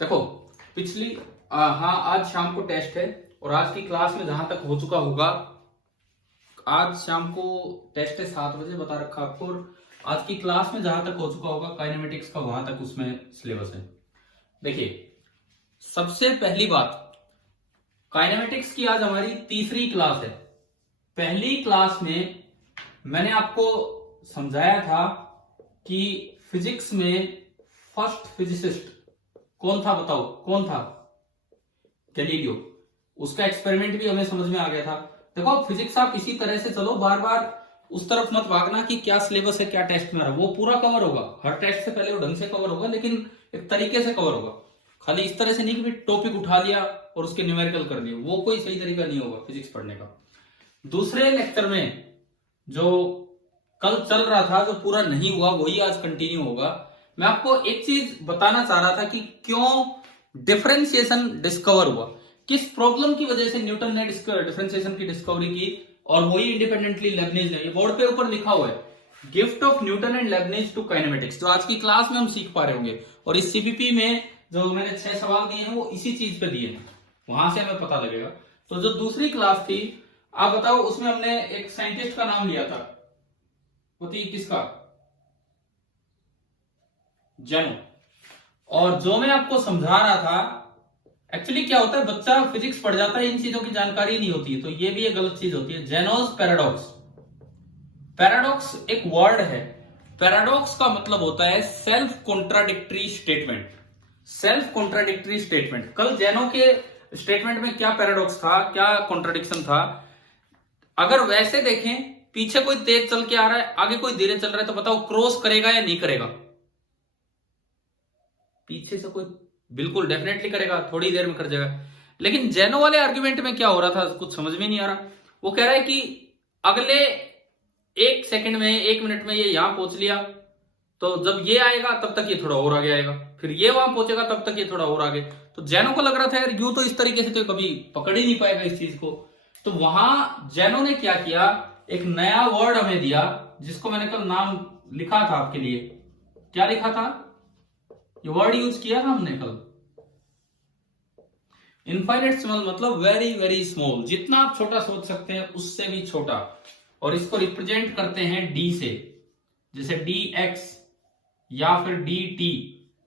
देखो पिछली हाँ आज शाम को टेस्ट है और आज की क्लास में जहां तक हो चुका होगा, आज शाम को टेस्ट है 7 बजे बता रखा आपको। और आज की क्लास में जहां तक हो चुका होगा काइनेमेटिक्स का, वहां तक उसमें सिलेबस है। देखिए सबसे पहली बात, काइनेमेटिक्स की आज हमारी तीसरी क्लास है। पहली क्लास में मैंने आपको समझाया था कि फिजिक्स में फर्स्ट फिजिसिस्ट कौन था, बताओ कौन था? गैलीलियो। उसका एक्सपेरिमेंट भी हमें समझ में आ गया था। देखो फिजिक्स आप इसी तरह से चलो, बार बार उस तरफ मत भागना कि क्या सिलेबस है क्या टेस्ट में रहा, वो पूरा कवर होगा। हर टेस्ट से पहले वो ढंग से कवर होगा, लेकिन एक तरीके से कवर होगा। खाली इस तरह से नहीं कि टॉपिक उठा लिया और उसके न्यूमेरिकल कर दिए, वो कोई सही तरीका नहीं होगा फिजिक्स पढ़ने का। दूसरे लेक्चर में जो कल चल रहा था, जो पूरा नहीं हुआ, वही आज कंटिन्यू होगा। मैं आपको एक चीज बताना चाह रहा था कि क्यों डिफरेंशिएशन डिस्कवर हुआ, किस प्रॉब्लम की वजह से न्यूटन ने डिफरेंशिएशन की डिस्कवरी की, और वही इंडिपेंडेंटली लेबनिज ने। बोर्ड पे ऊपर लिखा हुआ है, gift of Newton and Leibniz to kinematics, जो आज की क्लास में हम सीख पा रहे होंगे। और इस सीपीपी में जो मैंने 6 सवाल दिए हैं वो इसी चीज पे दिए हैं, वहां से हमें पता लगेगा। तो जो दूसरी क्लास थी, आप बताओ, उसमें हमने एक साइंटिस्ट का नाम लिया था, वो थी किसका? जेनो। और जो मैं आपको समझा रहा था, एक्चुअली क्या होता है, बच्चा फिजिक्स पढ़ जाता है, इन चीजों की जानकारी नहीं होती है, तो ये भी एक गलत चीज होती है। जेनोस पैराडॉक्स। पैराडॉक्स एक वर्ड है। पैराडॉक्स का मतलब होता है self contradictory statement. Self contradictory statement. कल जेनो के स्टेटमेंट में क्या पैराडॉक्स था, क्या कॉन्ट्राडिक्शन था? अगर वैसे देखें, पीछे कोई तेज चल के आ रहा है, आगे कोई धीरे चल रहा है, तो बताओ क्रॉस करेगा या नहीं करेगा? पीछे से कोई बिल्कुल डेफिनेटली करेगा, थोड़ी देर में कर जाएगा। लेकिन जेनो वाले आर्गुमेंट में क्या हो रहा था, कुछ समझ में नहीं आ रहा। वो कह रहा है कि अगले 1 सेकंड में, 1 मिनट में ये यहां पहुंच लिया, तो जब ये आएगा तब तक ये थोड़ा और आगे आएगा, फिर ये वहां पहुंचेगा तब तक ये थोड़ा और आगे। तो जेनो को लग रहा था यार यूं तो इस तरीके से तो कभी पकड़ ही नहीं पाएगा इस चीज को। तो वहां जेनो ने क्या किया, एक नया वर्ड हमें दिया, जिसको मैंने कल नाम लिखा था आपके लिए। क्या लिखा था? ये वर्ड यूज किया था हमने कल, इनफाइनाइट स्मॉल, मतलब वेरी वेरी स्मॉल, जितना आप छोटा सोच सकते हैं उससे भी छोटा। और इसको रिप्रेजेंट करते हैं डी से, जैसे डी एक्स या फिर D T,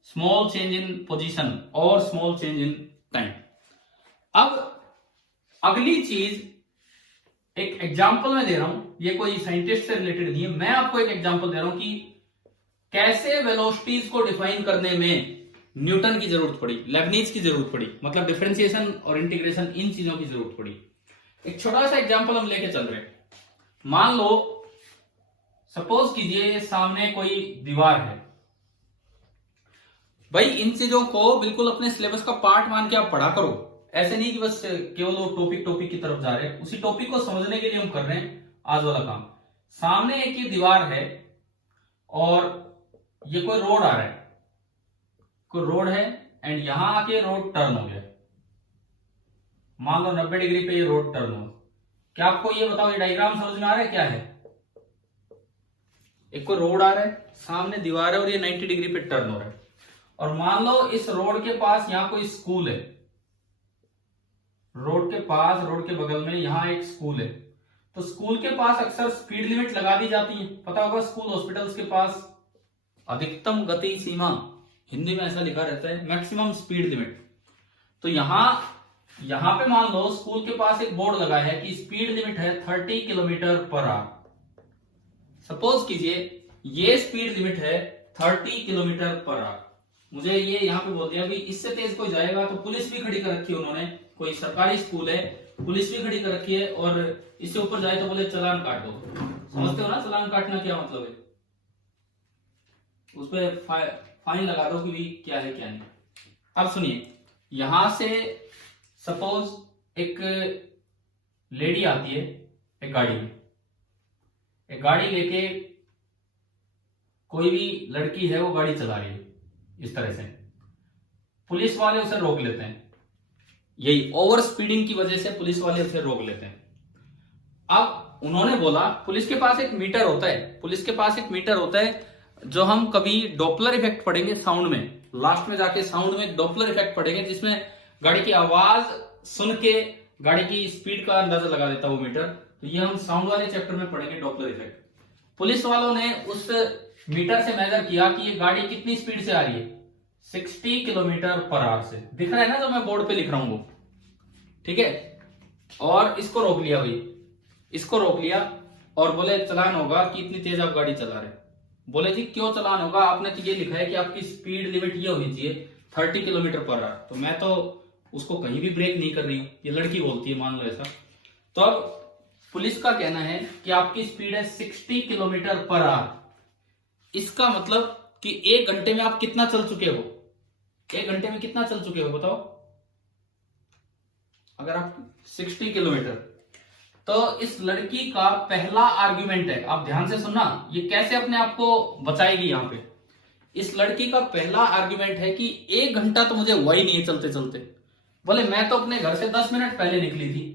small change in position और स्मॉल चेंज इन टाइम। अब अगली चीज, एक एग्जांपल मैं दे रहा हूं, ये कोई साइंटिस्ट से रिलेटेड नहीं है, मैं आपको एक एग्जांपल दे रहा हूं कि कैसे वेलोसिटीज को डिफाइन करने में न्यूटन की जरूरत पड़ी, लेबनिज की जरूरत पड़ी, मतलब डिफरेंशिएशन और इंटीग्रेशन, इन चीजों की जरूरत पड़ी। एक छोटा सा एग्जांपल हम लेके चल रहे हैं। मान लो, सपोज कीजिए सामने कोई दीवार है। भाई इन चीजों को बिल्कुल अपने सिलेबस का पार्ट मान के आप पढ़ा करो, ऐसे नहीं कि बस केवल वो टॉपिक की तरफ जा रहे हैं। उसी टॉपिक को समझने के लिए हम कर रहे हैं आज वाला काम। सामने एक ये दीवार है और ये कोई रोड आ रहा है, कोई रोड है, एंड यहां आके रोड टर्न हो गया। मान लो 90 डिग्री पे ये रोड टर्न हो। क्या आपको ये बताओ, ये डायग्राम समझ में आ रहा है क्या है? एक कोई रोड आ रहा है, सामने दीवार है और ये 90 डिग्री पे टर्न हो रहा है। और मान लो इस रोड के पास यहां कोई स्कूल है, रोड के पास, रोड के बगल में यहां एक स्कूल है। तो स्कूल के पास अक्सर स्पीड लिमिट लगा दी जाती है, पता होगा, स्कूल हॉस्पिटल्स के पास अधिकतम गति सीमा, हिंदी में ऐसा लिखा रहता है, मैक्सिमम स्पीड लिमिट। तो यहां पे मान लो स्कूल के पास एक बोर्ड लगा है कि स्पीड लिमिट है 30 किलोमीटर पर आवर। सपोज कीजिए ये स्पीड लिमिट है 30 किलोमीटर पर आवर। मुझे ये यहां पे बोल दिया कि इससे तेज कोई जाएगा तो पुलिस भी खड़ी कर रखी है उन्होंने, कोई सरकारी स्कूल है, पुलिस भी खड़ी कर रखी है, और इससे ऊपर जाए तो बोले चलान काट दो। समझते हो ना चलान काटना क्या मतलब है? उस पर फाइन लगा दो कि भी क्या है क्या नहीं। अब सुनिए, यहां से सपोज एक लेडी आती है एक गाड़ी में, एक गाड़ी लेके, कोई भी लड़की है वो गाड़ी चला रही है इस तरह से, पुलिस वाले उसे रोक लेते हैं। यही ओवर स्पीडिंग की वजह से पुलिस वाले उसे रोक लेते हैं। अब उन्होंने बोला, पुलिस के पास एक मीटर होता है, पुलिस के पास एक मीटर होता है, जो हम कभी डॉपलर इफेक्ट पढ़ेंगे साउंड में, लास्ट में जाके साउंड में डॉपलर इफेक्ट पढ़ेंगे, जिसमें गाड़ी की आवाज सुन के गाड़ी की स्पीड का अंदाजा लगा देता है वो मीटर। तो ये हम साउंड वाले चैप्टर में पढ़ेंगे डॉपलर इफेक्ट। पुलिस वालों ने उस मीटर से मेजर किया कि ये गाड़ी कितनी स्पीड से आ रही है, 60 किलोमीटर पर आवर से। दिख रहा है ना जो मैं बोर्ड पे लिख रहा हूं वो, ठीक है। और इसको रोक लिया भाई, इसको रोक लिया और बोले चलान होगा कि इतनी तेज आप गाड़ी चला रहे। बोले जी क्यों चलान होगा, आपने तो ये लिखा है कि आपकी स्पीड लिमिट ये होनी चाहिए 30 किलोमीटर पर आवर। तो मैं तो उसको कहीं भी ब्रेक नहीं कर रही हूँ, ये लड़की बोलती है, मान लो ऐसा। तो अब पुलिस का कहना है कि आपकी स्पीड है 60 किलोमीटर पर आवर। इसका मतलब कि 1 घंटे में आप कितना चल चुके हो, 1 घंटे में कितना चल चुके हो बताओ। अगर आप 60 किलोमीटर, तो इस लड़की का पहला आर्ग्यूमेंट है, आप ध्यान से सुनना, ये कैसे अपने आप को बचाएगी यहां पे। इस लड़की का पहला आर्ग्यूमेंट है कि 1 घंटा तो मुझे हुआ ही नहीं है चलते चलते। बोले मैं तो अपने घर से 10 मिनट पहले निकली थी,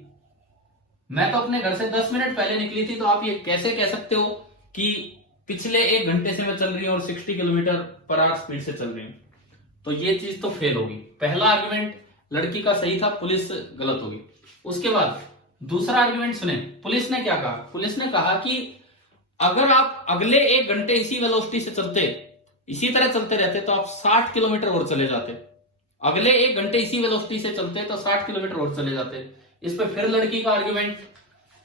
मैं तो अपने घर से 10 मिनट पहले निकली थी। तो आप ये कैसे कह सकते हो कि पिछले 1 घंटे से मैं चल रही हूं और 60 किलोमीटर पर आवर स्पीड से चल रही हूं। तो ये चीज तो फेल होगी। पहला आर्ग्यूमेंट लड़की का सही था, पुलिस गलत होगी। उसके बाद दूसरा आर्ग्यूमेंट सुने, पुलिस ने क्या कहा। पुलिस ने कहा कि अगर आप अगले 1 घंटे इसी वेलोसिटी से चलते, इसी तरह चलते रहते, तो आप 60 किलोमीटर और चले जाते। अगले 1 घंटे इसी वेलोसिटी से चलते तो 60 किलोमीटर और चले जाते। इस पे फिर लड़की का आर्ग्यूमेंट,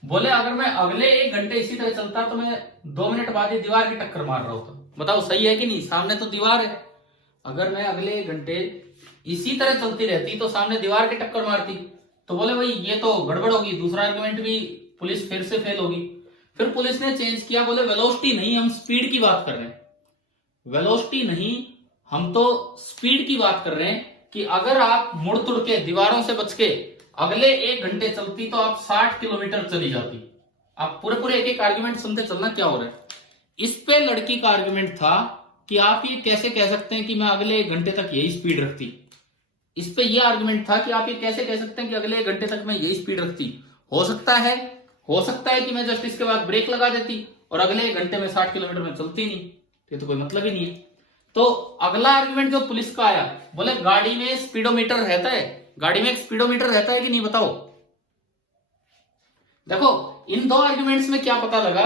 बोले अगर मैं अगले 1 घंटे इसी तरह चलता तो मैं 2 मिनट बाद ही दीवार की टक्कर मार रहा होता। बताओ सही है कि नहीं, सामने तो दीवार है। अगर मैं अगले 1 घंटे इसी तरह चलती रहती तो सामने दीवार की टक्कर मारती। तो बोले भाई ये तो गड़बड़ होगी, दूसरा आर्गुमेंट भी पुलिस फिर से फेल होगी। फिर पुलिस ने चेंज किया, बोले वेलोसिटी नहीं, हम स्पीड की बात कर रहे हैं। वेलोसिटी नहीं, हम तो स्पीड की बात कर रहे हैं कि अगर आप मुड़ तुड़ के दीवारों से बच के अगले 1 घंटे चलती तो आप 60 किलोमीटर चली जाती। आप पूरे पूरे एक एक आर्गुमेंट सुनते चलना क्या हो रहा है। इस पे लड़की का आर्गुमेंट था कि आप ये कैसे कह सकते हैं कि मैं अगले 1 घंटे तक यही स्पीड रखती। इस पे ये आर्गुमेंट था कि आप ये कैसे कह सकते हैं कि अगले 1 घंटे तक मैं यही स्पीड रखती। हो सकता है कि मैं जस्ट इसके बाद ब्रेक लगा देती और अगले 1 घंटे में 60 किलोमीटर में चलती नहीं। ये तो कोई मतलब ही नहीं है। तो अगला आर्गुमेंट जो पुलिस का आया, बोले गाड़ी में स्पीडोमीटर रहता है। गाड़ी में एक स्पीडोमीटर रहता है कि नहीं बताओ। देखो इन 2 आर्गुमेंट्स में क्या पता लगा,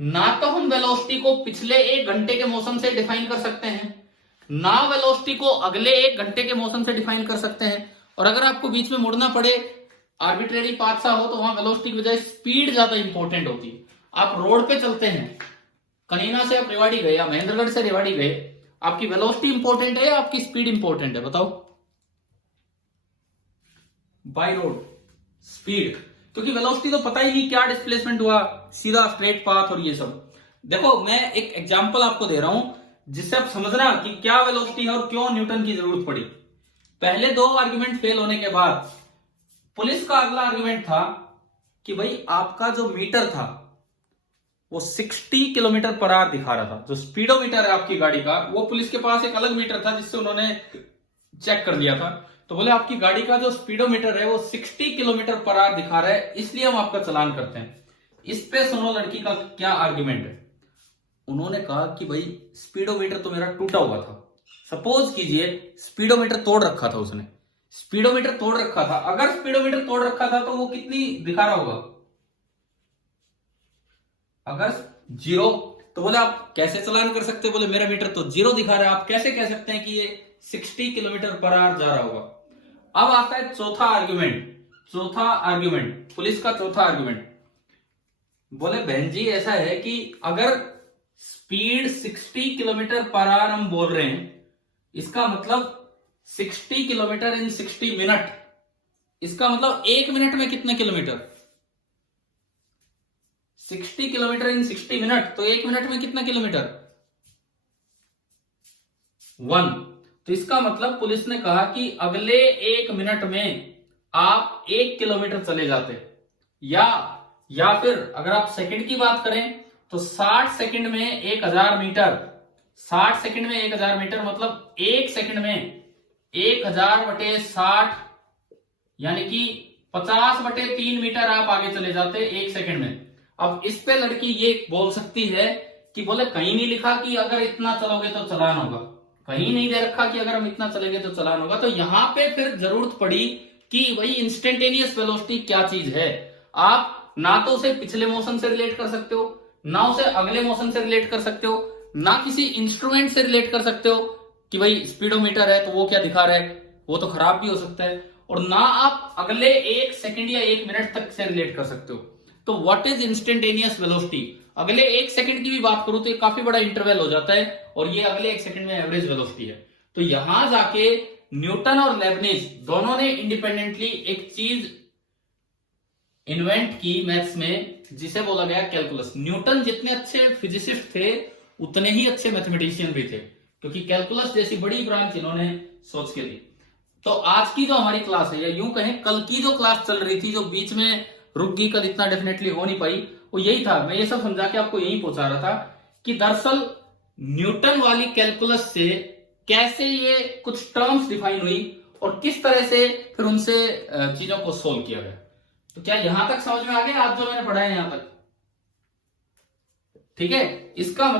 ना तो हम वेलोसिटी को पिछले 1 घंटे के मौसम से डिफाइन कर सकते हैं, ना वेलोसिटी को अगले 1 घंटे के मौसम से डिफाइन कर सकते हैं। और अगर आपको बीच में मुड़ना पड़े, आर्बिट्रेरी पाथ सा हो, तो वहां वेलोसिटी की बजाय स्पीड ज्यादा इंपॉर्टेंट होती है। आप रोड पे चलते हैं, कनीना से आप रेवाड़ी गए या महेंद्रगढ़ से रेवाड़ी गए, आपकी वेलोसिटी इंपॉर्टेंट है या आपकी स्पीड इंपॉर्टेंट है बताओ। बाय रोड स्पीड, क्योंकि वेलोसिटी तो पता ही नहीं क्या डिस्प्लेसमेंट हुआ, सीधा स्ट्रेट पाथ और ये सब। देखो मैं एक एग्जांपल आपको दे रहा हूं जिससे आप समझना कि क्या वेलोसिटी है और क्यों न्यूटन की जरूरत पड़ी। पहले 2 आर्गुमेंट फेल होने के बाद पुलिस का अगला आर्गुमेंट था कि भाई आपका जो मीटर था वो 60 किलोमीटर पर आवर दिखा रहा था। जो स्पीडोमीटर है आपकी गाड़ी का, वो पुलिस के पास एक अलग मीटर था जिससे उन्होंने चेक कर लिया था। तो बोले आपकी गाड़ी का जो स्पीडोमीटर है वो 60 किलोमीटर पर आवर दिखा रहा है, इसलिए हम आपका चालान करते हैं। इस पे सुनो लड़की का क्या आर्गुमेंट है। उन्होंने कहा कि भाई स्पीडोमीटर तो मेरा टूटा हुआ था। सपोज कीजिए स्पीडोमीटर तोड़ रखा था उसने, स्पीडोमीटर तोड़ रखा था। अगर स्पीडोमीटर तोड़ रखा था तो वो कितनी दिखा रहा होगा, अगर 0। तो बोले आप कैसे चालान कर सकते, बोले मेरा मीटर तो 0 दिखा रहा है, आप कैसे कह सकते हैं कि ये 60 किलोमीटर पर आवर जा रहा होगा। अब आता है चौथा आर्ग्यूमेंट पुलिस का चौथा आर्ग्यूमेंट। बोले बहन जी ऐसा है कि अगर स्पीड 60 किलोमीटर पर आवर हम बोल रहे हैं, इसका मतलब 60 किलोमीटर इन 60 मिनट, इसका मतलब 1 मिनट में कितने किलोमीटर, 60 किलोमीटर इन 60 मिनट, तो 1 मिनट में कितना किलोमीटर 1। तो इसका मतलब पुलिस ने कहा कि अगले 1 मिनट में आप 1 किलोमीटर चले जाते, या फिर अगर आप सेकंड की बात करें तो 60 सेकंड में 1000 मीटर, 60 सेकंड में 1000 मीटर मतलब 1 सेकंड में 1000/60 यानी कि 50/3 मीटर आप आगे चले जाते 1 सेकंड में। अब इस पे लड़की ये बोल सकती है कि बोले कहीं नहीं लिखा कि अगर इतना चलोगे तो चालान होगा। कहीं नहीं दे रखा कि अगर हम इतना चलेंगे तो चलान होगा। तो यहां पे फिर जरूरत पड़ी कि भाई इंस्टेंटेनियस वेलोसिटी क्या चीज है। आप ना तो उसे पिछले मोशन से रिलेट कर सकते हो, ना उसे अगले मोशन से रिलेट कर सकते हो, ना किसी इंस्ट्रूमेंट से रिलेट कर सकते हो कि भाई स्पीडोमीटर है तो वो क्या दिखा रहा है, वो तो खराब भी हो सकता है, और ना आप अगले 1 सेकंड या 1 मिनट तक से रिलेट कर सकते हो। तो व्हाट इज इंस्टेंटेनियस वेलोसिटी? अगले 1 सेकंड की भी बात करूं तो ये काफी बड़ा इंटरवल हो जाता है, और ये अगले 1 सेकंड में एवरेज वेलोसिटी है। तो यहां जाके न्यूटन और लेबनिज दोनों ने इंडिपेंडेंटली एक चीज इन्वेंट की मैथ्स में, जिसे बोला गया कैलकुलस। न्यूटन जितने अच्छे फिजिसिस्ट थे उतने ही अच्छे मैथमेटिशियन भी थे, क्योंकि कैलकुलस जैसी बड़ी ब्रांच इन्होंने सोच के दी। तो आज की जो हमारी क्लास है, या यूं कहें कल की जो क्लास चल रही थी, जो बीच में रुक गई, कल इतना डेफिनेटली हो नहीं पाई, वो यही था। मैं ये सब समझा के आपको यही पहुंचा रहा था कि दरअसल न्यूटन वाली कैलकुलस से कैसे ये कुछ टर्म्स डिफाइन हुई और किस तरह से फिर उनसे चीजों को सोल्व किया गया। तो क्या यहां तक समझ में आ गया आज जो मैंने पढ़ा है यहां तक? ठीक है। इसका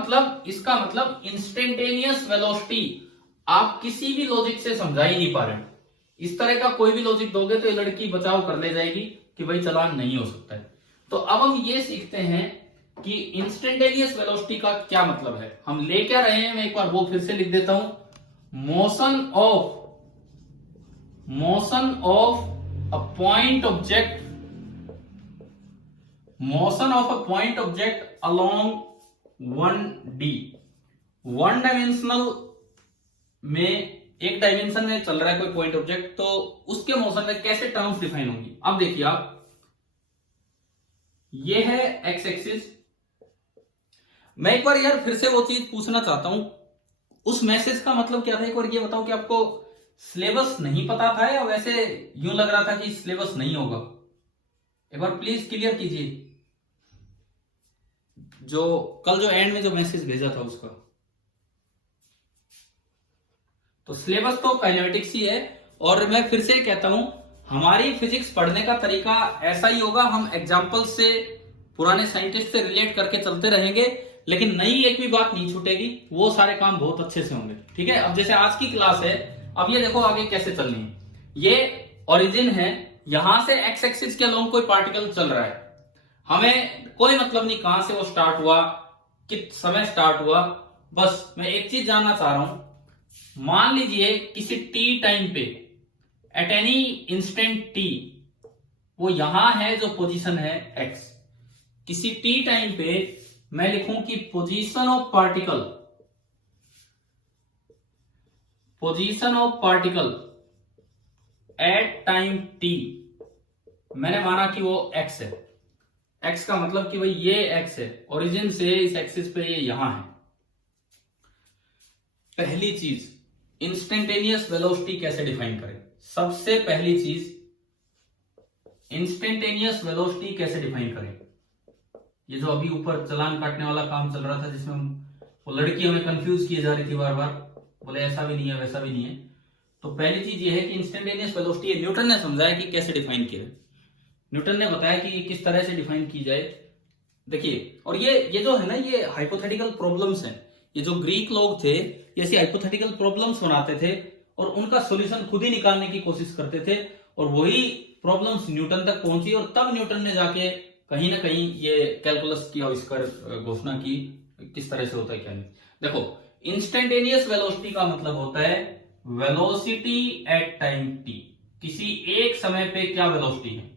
मतलब इंस्टेंटेनियस वेलोसिटी आप किसी भी लॉजिक से समझा ही नहीं पा रहे। इस तरह का कोई भी लॉजिक दोगे तो ये लड़की बचाव कर ले जाएगी कि भाई चालान नहीं हो सकता है। तो अब हम ये सीखते हैं कि इंस्टेंटेनियस वेलोसिटी का क्या मतलब है। हम ले क्या रहे हैं, मैं एक बार वो फिर से लिख देता हूं। Motion of a point object, motion of a point object along 1D, one dimensional में, एक डायमेंशन में चल रहा है कोई पॉइंट ऑब्जेक्ट, तो उसके मोशन में कैसे टर्म्स डिफाइन होंगी। अब देखिए आप, ये है एक्स एक्सिस। मैं एक बार यार फिर से वो चीज पूछना चाहता हूं, उस मैसेज का मतलब क्या था? एक बार ये बताओ कि आपको सिलेबस नहीं पता था या वैसे यूं लग रहा था कि सिलेबस नहीं होगा? एक बार प्लीज क्लियर कीजिए, जो कल जो एंड में जो मैसेज भेजा था उसका। तो सिलेबस तो काइनेमेटिक्स ही है, और मैं फिर से कहता हूं हमारी फिजिक्स पढ़ने का तरीका ऐसा ही होगा। हम एग्जांपल से, पुराने साइंटिस्ट से रिलेट करके चलते रहेंगे, लेकिन नई एक भी बात नहीं छूटेगी। वो सारे काम बहुत अच्छे से होंगे। ठीक है। अब जैसे आज की क्लास है, अब ये देखो आगे कैसे चलनी है। ये ओरिजिन है, यहां से एक्स एक्सिस के अलोंग कोई पार्टिकल चल रहा है, हमें कोई मतलब नहीं कहां से वो स्टार्ट हुआ, किस समय स्टार्ट हुआ। बस मैं एक चीज जानना चाह रहा हूं, मान लीजिए किसी टी टाइम पे, एट एनी इंस्टेंट टी, वो यहां है जो पोजीशन है एक्स। किसी टी टाइम पे मैं लिखूं कि position of particle at time T, मैंने माना कि वो एक्स है। एक्स का मतलब कि भाई ये एक्स है, ओरिजिन से इस एक्सिस पे ये यहां है। पहली चीज, इंस्टेंटेनियस वेलोसिटी कैसे डिफाइन करें? सबसे पहली चीज, इंस्टेंटेनियस वेलोसिटी कैसे डिफाइन करें? ये जो अभी ऊपर चालान काटने वाला काम चल रहा था, जिसमें वो लड़की हमें कंफ्यूज किए जा रही थी बार बार, बोले ऐसा भी नहीं है वैसा भी नहीं है। तो पहली चीज ये है कि इंस्टेंटेनियस वेलोसिटी न्यूटन ने समझाया कि कैसे डिफाइन किया। न्यूटन ने बताया कि किस तरह से डिफाइन की जाए। देखिए, और ये जो है ना, ये हाइपोथेटिकल प्रॉब्लम्स हैं। ये जो ग्रीक लोग थे, ये ऐसी हाइपोथेटिकल प्रॉब्लम्स बनाते थे और उनका सॉल्यूशन खुद ही निकालने की कोशिश करते थे, और वही प्रॉब्लम्स न्यूटन तक पहुंची, और तब न्यूटन ने जाके कहीं ना कहीं ये कैलकुलस की आविष्कार घोषणा की, किस तरह से होता है क्या नहीं। देखो, इंस्टेंटेनियस वेलोसिटी का मतलब होता है वेलोसिटी एट टाइम टी। किसी एक समय पे क्या वेलोसिटी है,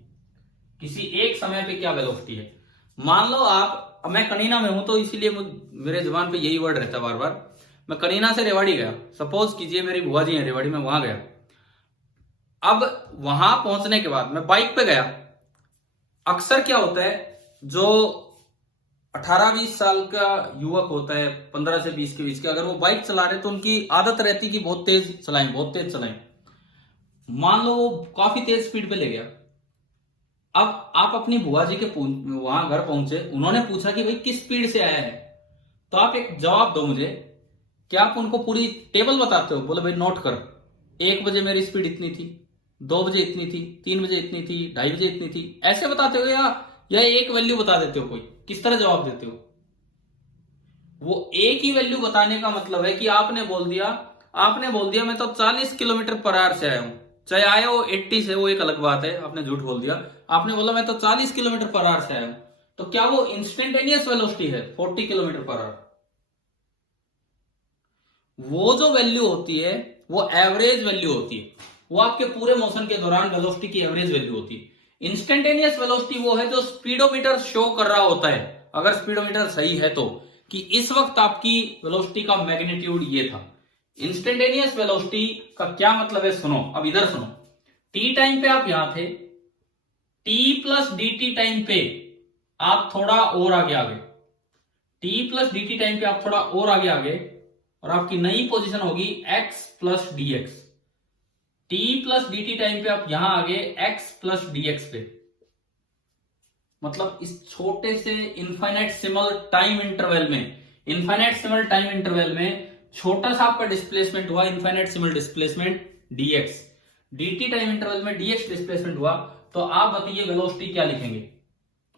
किसी एक समय पे क्या वेलोसिटी है। मान लो आप, मैं कनीना में हूं तो इसीलिए मेरे जुबान पे यही वर्ड रहता है बार बार। मैं कनीना से रेवाड़ी गया, सपोज कीजिए मेरी बुआ जी है रेवाड़ी में, वहां गया। अब वहां पहुंचने के बाद मैं बाइक पे गया। अक्सर क्या होता है, जो 18-20 साल का युवक होता है, 15 से 20 के बीच के, अगर वो बाइक चला रहे तो उनकी आदत रहती कि बहुत तेज चलाएं, बहुत तेज चलाएं। मान लो वो काफी तेज स्पीड पे ले गया। अब आप अपनी बुआ जी के वहां घर पहुंचे, उन्होंने पूछा कि भाई किस स्पीड से आया है, तो आप एक जवाब दो मुझे। क्या आप उनको पूरी टेबल बताते हो? बोले भाई नोट कर, 1 बजे मेरी स्पीड इतनी थी, 2 बजे इतनी थी, 3 बजे इतनी थी, 2:30 बजे इतनी थी, ऐसे बताते हो या एक वैल्यू बता देते हो? कोई किस तरह जवाब देते हो? वो एक ही वैल्यू बताने का मतलब है कि आपने बोल दिया आपने बोल दिया मैं तो 40 किलोमीटर पर आवर से आया हूं, चाहे आया हो 80 से, वो एक अलग बात है, आपने झूठ बोल दिया। आपने बोला मैं तो 40 किलोमीटर पर आवर से आया हूं, तो क्या वो इंस्टेंटेनियस वेलोसिटी है 40 किलोमीटर पर आवर? वो जो वैल्यू होती है वो एवरेज वैल्यू होती है, वो आपके पूरे मोशन के दौरान वेलोसिटी की एवरेज वैल्यू होती है। इंस्टेंटेनियस वेलोसिटी वो है जो स्पीडोमीटर शो कर रहा होता है, अगर स्पीडोमीटर सही है तो, कि इस वक्त आपकी वेलोसिटी का मैग्नीट्यूड ये था। इंस्टेंटेनियस वेलोसिटी का क्या मतलब है, सुनो, अब इधर सुनो। टी टाइम पे आप यहां थे, T plus D T time पे आप थोड़ा और आगे आ गए, T plus D T time पे आप थोड़ा और आगे आ गए, और आपकी नई पोजीशन होगी x plus D x. T plus D T time पे आप यहां आ गए x प्लस डी एक्स पे। मतलब इस छोटे से इनफाइनाइटसिमल टाइम इंटरवल में, इनफाइनाइटसिमल टाइम इंटरवल में छोटा सा आपका डिस्प्लेसमेंट हुआ, infinitesimal displacement dx, dt time interval में dx डिस्प्लेसमेंट हुआ। तो आप बताइए वेलोसिटी क्या लिखेंगे,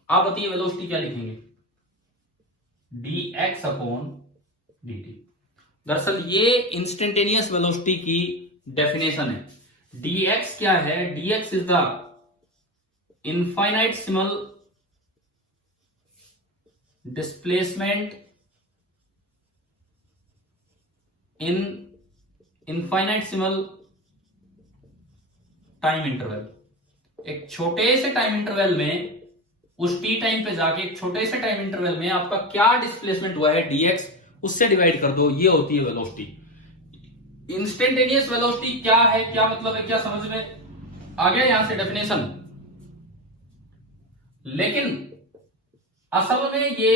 आप बताइए वेलोसिटी क्या लिखेंगे? dx upon dt। दरअसल ये इंस्टेंटेनियस वेलोसिटी की डेफिनेशन है। dx क्या है? dx is the infinitesimal displacement in infinitesimal time interval. एक छोटे से टाइम इंटरवल में, उस टी टाइम पे जाके एक छोटे से टाइम इंटरवल में आपका क्या डिस्प्लेसमेंट हुआ है dx, उससे डिवाइड कर दो, ये होती है वेलोसिटी। इंस्टेंटेनियस वेलोसिटी क्या है, क्या मतलब है, क्या समझ में आ गया यहां से डेफिनेशन? लेकिन असल में ये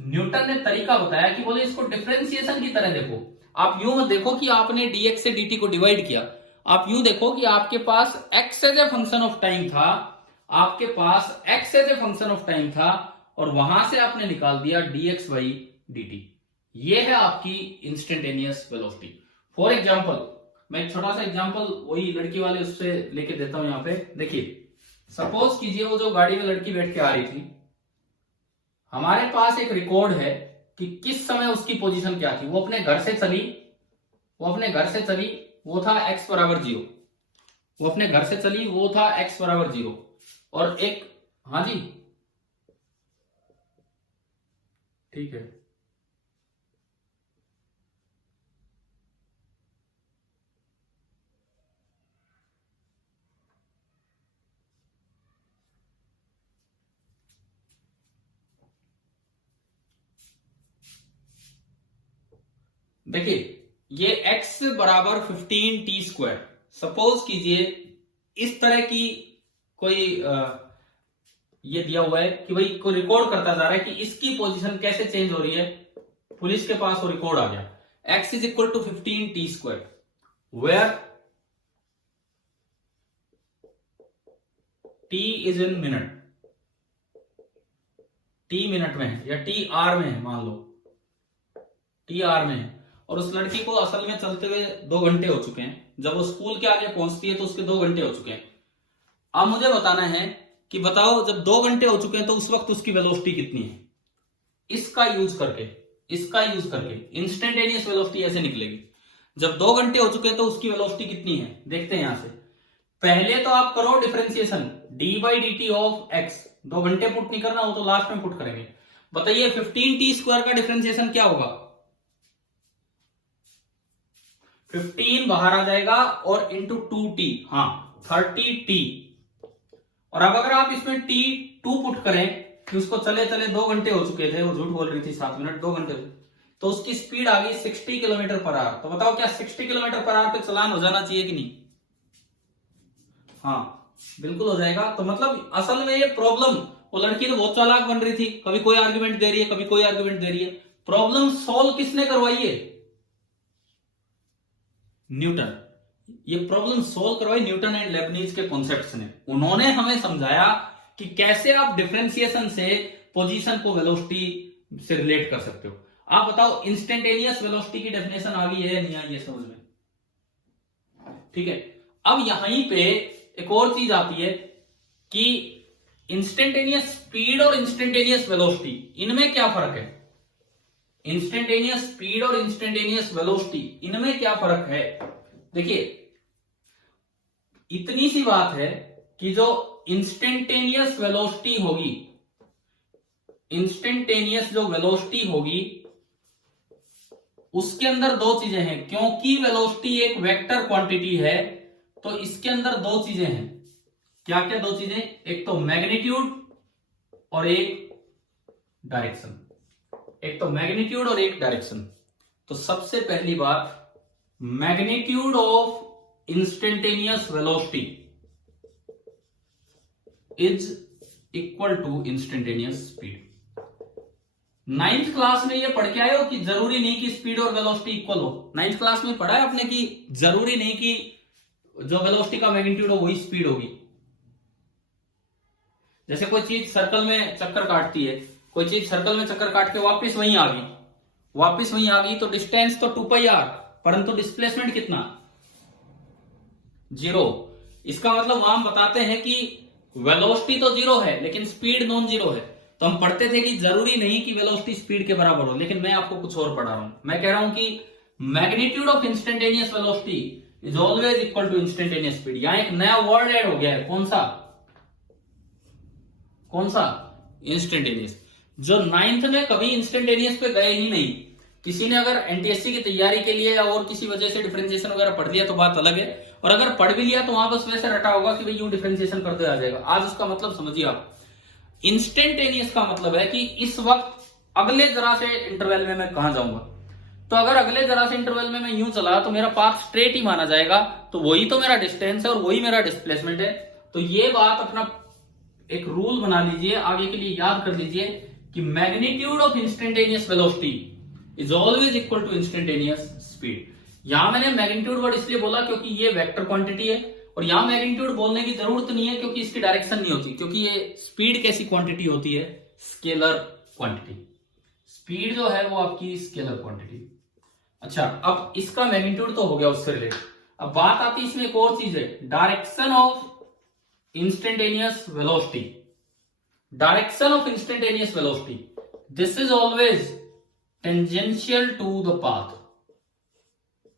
न्यूटन ने तरीका बताया कि बोले इसको डिफरेंशिएशन की तरह देखो। आप यूं मत देखो कि आपने dx से dt को डिवाइड किया, आप यूं देखो कि आपके पास x as a function of time था, आपके पास x as a function of time था, और वहां से आपने निकाल दिया dx बाई dt। ये है आपकी इंस्टेंटेनियस वेलोसिटी। फॉर एग्जांपल, मैं एक छोटा सा एग्जांपल वही लड़की वाले उससे लेके देता हूं यहां पे। देखिए, सपोज कीजिए वो जो गाड़ी में लड़की बैठ के आ रही थी, हमारे पास एक रिकॉर्ड है कि किस समय उसकी पोजीशन क्या थी। वो अपने घर से चली, वो अपने घर से चली, वो था x बराबर 0, वो अपने घर से चली, वो था x बराबर 0, और एक, हाँ जी ठीक है, देखिए ये x बराबर 15t²। सपोज कीजिए इस तरह की कोई ये दिया हुआ है कि भाई कोई रिकॉर्ड करता जा रहा है कि इसकी पोजीशन कैसे चेंज हो रही है, पुलिस के पास वो रिकॉर्ड आ गया, x is equal to 15t², where t is in minute, t minute में है या t आर में है, मान लो t आर में है, और उस लड़की को असल में चलते हुए 2 घंटे हो चुके हैं, जब वो स्कूल के आगे पहुंचती है तो उसके 2 घंटे हो चुके हैं। अब मुझे बताना है कि बताओ जब 2 घंटे हो चुके हैं तो उस वक्त उसकी वेलोसिटी कितनी है। इसका यूज करके, इसका यूज करके इंस्टेंटेनियस वेलोसिटी ऐसे निकलेगी। जब 2 घंटे हो चुके हैं तो उसकी वेलोसिटी कितनी है, देखते हैं यहां से। पहले तो आप करो differentiation, D by d t of x. 2 घंटे पुट नहीं करना, वो तो लास्ट में पुट करेंगे। बताइए 15t² का डिफरेंशिएशन क्या होगा? 15 बाहर आ जाएगा और इंटू 2t, हाँ 30t। और अब अगर आप इसमें t2 पुट करें कि उसको चले चले 2 घंटे हो चुके थे, वो झूठ बोल रही थी 7 मिनट, 2 घंटे, तो उसकी स्पीड आ गई 60 किलोमीटर पर आवर। तो बताओ क्या 60 किलोमीटर पर आवर पे चलान हो जाना चाहिए कि नहीं? हाँ बिल्कुल हो जाएगा। तो मतलब असल में ये प्रॉब्लम, वो लड़की तो बहुत चालाक बन रही थी, कभी कोई आर्ग्यूमेंट दे रही है, कभी कोई आर्ग्यूमेंट दे रही है। प्रॉब्लम सॉल्व किसने करवाई है? न्यूटन। ये प्रॉब्लम सोल्व करवाई न्यूटन एंड लेबनीज के कॉन्सेप्ट्स ने। उन्होंने हमें समझाया कि कैसे आप डिफरेंशिएशन से पोजीशन को वेलोसिटी से रिलेट कर सकते हो। आप बताओ इंस्टेंटेनियस वेलोसिटी की डेफिनेशन आ गई है या नहीं आई है समझ में? ठीक है, अब यहीं पे एक और चीज आती है कि इंस्टेंटेनियस स्पीड और इंस्टेंटेनियस वेलोसिटी, इनमें क्या फर्क है? इंस्टेंटेनियस स्पीड और इंस्टेंटेनियस वेलोसिटी, इनमें क्या फर्क है? देखिए, इतनी सी बात है कि जो इंस्टेंटेनियस वेलोसिटी होगी, इंस्टेंटेनियस जो वेलोसिटी होगी, उसके अंदर दो चीजें हैं। क्योंकि वेलोसिटी एक वेक्टर क्वांटिटी है, तो इसके अंदर दो चीजें हैं। क्या क्या दो चीजें? एक तो मैग्नीट्यूड और एक डायरेक्शन। एक तो मैग्नीट्यूड और एक डायरेक्शन। तो सबसे पहली बात, magnitude of instantaneous velocity is equal to instantaneous speed. 9th class में ये पढ़ के आए हो कि जरूरी नहीं कि स्पीड और वेलोसिटी इक्वल हो। 9th क्लास में पढ़ा है आपने कि जरूरी नहीं कि जो वेलोसिटी का मैग्नीट्यूड हो वही स्पीड होगी। जैसे कोई चीज सर्कल में चक्कर काटती है, कोई चीज सर्कल में चक्कर काट के वापस वहीं आ गई, तो डिस्टेंस तो 2πr, परंतु डिस्प्लेसमेंट कितना? 0। इसका मतलब हम बताते हैं कि वेलोसिटी तो 0 है लेकिन स्पीड नॉन 0 है। तो हम पढ़ते थे कि जरूरी नहीं कि वेलोसिटी स्पीड के बराबर हो, लेकिन मैं आपको कुछ और पढ़ा रहा हूं। मैं कह रहा हूं कि magnitude of instantaneous velocity is always equal to instantaneous speed. यहां एक नया वर्ड ऐड हो गया है। कौन सा? इंस्टेंटेनियस। जो 9th में कभी इंस्टेंटेनियस पे गए ही नहीं। किसी ने अगर एनटीएससी की तैयारी के लिए और किसी वजह से डिफरेंशिएशन वगैरह पढ़ लिया तो बात अलग है, और अगर पढ़ भी लिया तो वहां बस वैसे रटा होगा कि भाई यूं डिफरेंशिएशन करते आ जाएगा। आज उसका मतलब समझिए आप। इंस्टेंटेनियस का मतलब है कि इस वक्त अगले जरा से इंटरवल में मैं कहां जाऊंगा। तो अगर अगले जरा से इंटरवल में मैं यूं चला तो मेरा पाथ स्ट्रेट ही माना जाएगा, तो वही तो मेरा डिस्टेंस है और वही मेरा डिस्प्लेसमेंट है। तो ये बात अपना एक रूल बना लीजिए, आगे के लिए याद कर लीजिए कि magnitude of instantaneous velocity is always equal to instantaneous speed. यहां मैंने मैग्नीट्यूड वर्ड इसलिए बोला क्योंकि ये वेक्टर क्वांटिटी है, और यहां मैग्नीट्यूड बोलने की जरूरत नहीं है क्योंकि इसकी डायरेक्शन नहीं होती। क्योंकि ये स्पीड कैसी क्वांटिटी होती है? Scalar quantity. स्पीड जो है वो आपकी स्केलर क्वांटिटी। अच्छा, अब इसका मैग्नीट्यूड तो हो गया उससे रिलेटेड। अब बात आती है इसमें एक और चीज है, direction of instantaneous velocity. Direction of instantaneous velocity, this is always tangential to the path.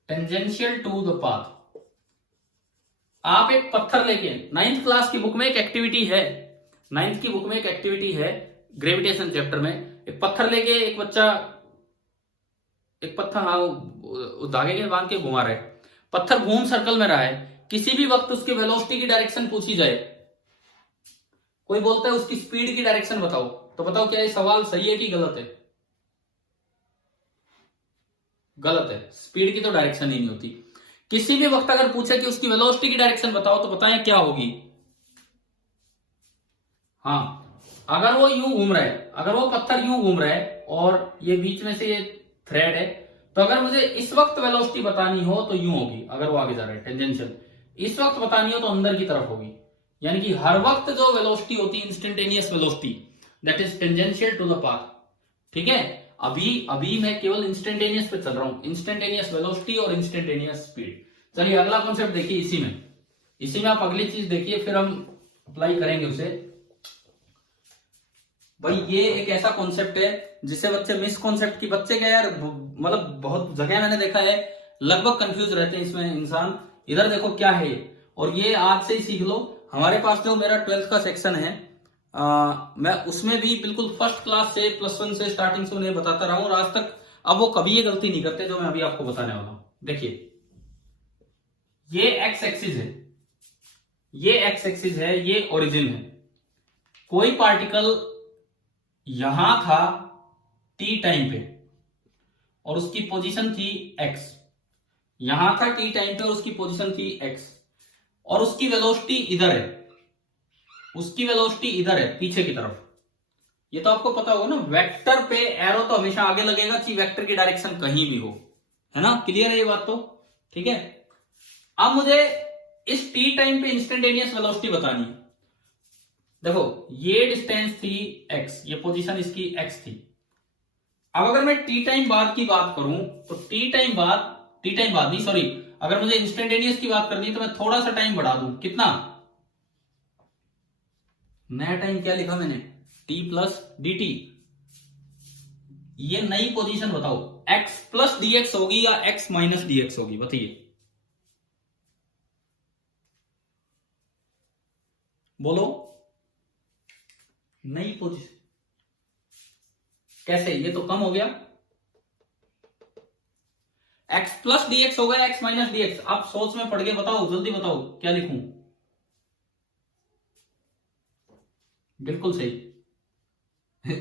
Tangential to the path. आप एक पत्थर लेके, 9th क्लास की बुक में एक एक्टिविटी है, 9th की बुक में एक एक्टिविटी है ग्रेविटेशन चैप्टर में। एक पत्थर लेके एक बच्चा, एक पत्थर धागे के बांध के घुमा रहा है। पत्थर घूम सर्कल में रहा है। किसी भी वक्त उसकी वेलोसिटी की डायरेक्शन पूछी जाए, कोई बोलता है उसकी स्पीड की डायरेक्शन बताओ, तो बताओ क्या ये सवाल सही है कि गलत है? गलत है। स्पीड की तो डायरेक्शन ही नहीं होती। किसी भी वक्त अगर पूछे कि उसकी वेलोसिटी की डायरेक्शन बताओ, तो बताएं क्या होगी? हाँ, अगर वो यूं घूम रहा है, अगर वो पत्थर यूं घूम रहा है और ये बीच में से ये थ्रेड है, तो अगर मुझे इस वक्त वेलोसिटी बतानी हो तो यूं होगी। अगर वो आगे जा रहा है टेंजेंशियल, इस वक्त बतानी हो तो अंदर की तरफ होगी। यानी कि हर वक्त जो वेलोसिटी होती है instantaneous velocity, that is tangential to the path. ठीक है, अभी मैं केवल इंस्टेंटेनियस पे चल रहा हूं, इंस्टेंटेनियस वेलोसिटी और इंस्टेंटेनियस स्पीड। चलिए अगला कॉन्सेप्ट देखिए। इसी में आप अगली चीज देखिए, फिर हम अप्लाई करेंगे उसे। भाई ये एक ऐसा कॉन्सेप्ट है जिसे बच्चे मिस कॉन्सेप्ट की, बच्चे क्या यार, मतलब बहुत जगह मैंने देखा है लगभग कंफ्यूज रहते हैं इसमें इंसान। इधर देखो क्या है, और ये आज से ही सीख लो। हमारे पास जो मेरा 12th का सेक्शन है, मैं उसमें भी बिल्कुल फर्स्ट क्लास से +1 से स्टार्टिंग से उन्हें बताता रहा हूं, और आज तक अब वो कभी ये गलती नहीं करते जो मैं अभी आपको बताने वाला हूं। देखिए, ये एक्स एक्सिस है, ये एक्स एक्सिस है, ये ओरिजिन है। कोई पार्टिकल यहां था टी टाइम पे और उसकी पोजीशन थी एक्स। यहां था टी टाइम पे और उसकी पोजीशन थी एक्स, और उसकी वेलोसिटी इधर है, उसकी वेलोसिटी इधर है पीछे की तरफ। ये तो आपको पता होगा ना, वेक्टर पे एरो तो हमेशा आगे लगेगा चाहे वेक्टर की डायरेक्शन कहीं भी हो, है ना? क्लियर है ये बात तो? ठीक है। अब मुझे इस टी टाइम पे इंस्टेंटेनियस वेलोसिटी बतानी है। देखो, ये डिस्टेंस थी x, ये पोजीशन इसकी x थी। अब अगर मैं टी टाइम बाद की बात करूं तो टी टाइम बाद नहीं, सॉरी, अगर मुझे इंस्टेंटेनियस की बात करनी है तो मैं थोड़ा सा टाइम बढ़ा दूं। कितना? नया टाइम क्या लिखा मैंने? t plus dt। ये नई पोजीशन बताओ, x प्लस dx होगी या x माइनस dx होगी, बताइए, बोलो। नई पोजीशन कैसे, ये तो कम हो गया, x प्लस dx हो गया x माइनस dx। आप सोच में पड़ गए, बताओ जल्दी बताओ क्या लिखूं। बिल्कुल सही।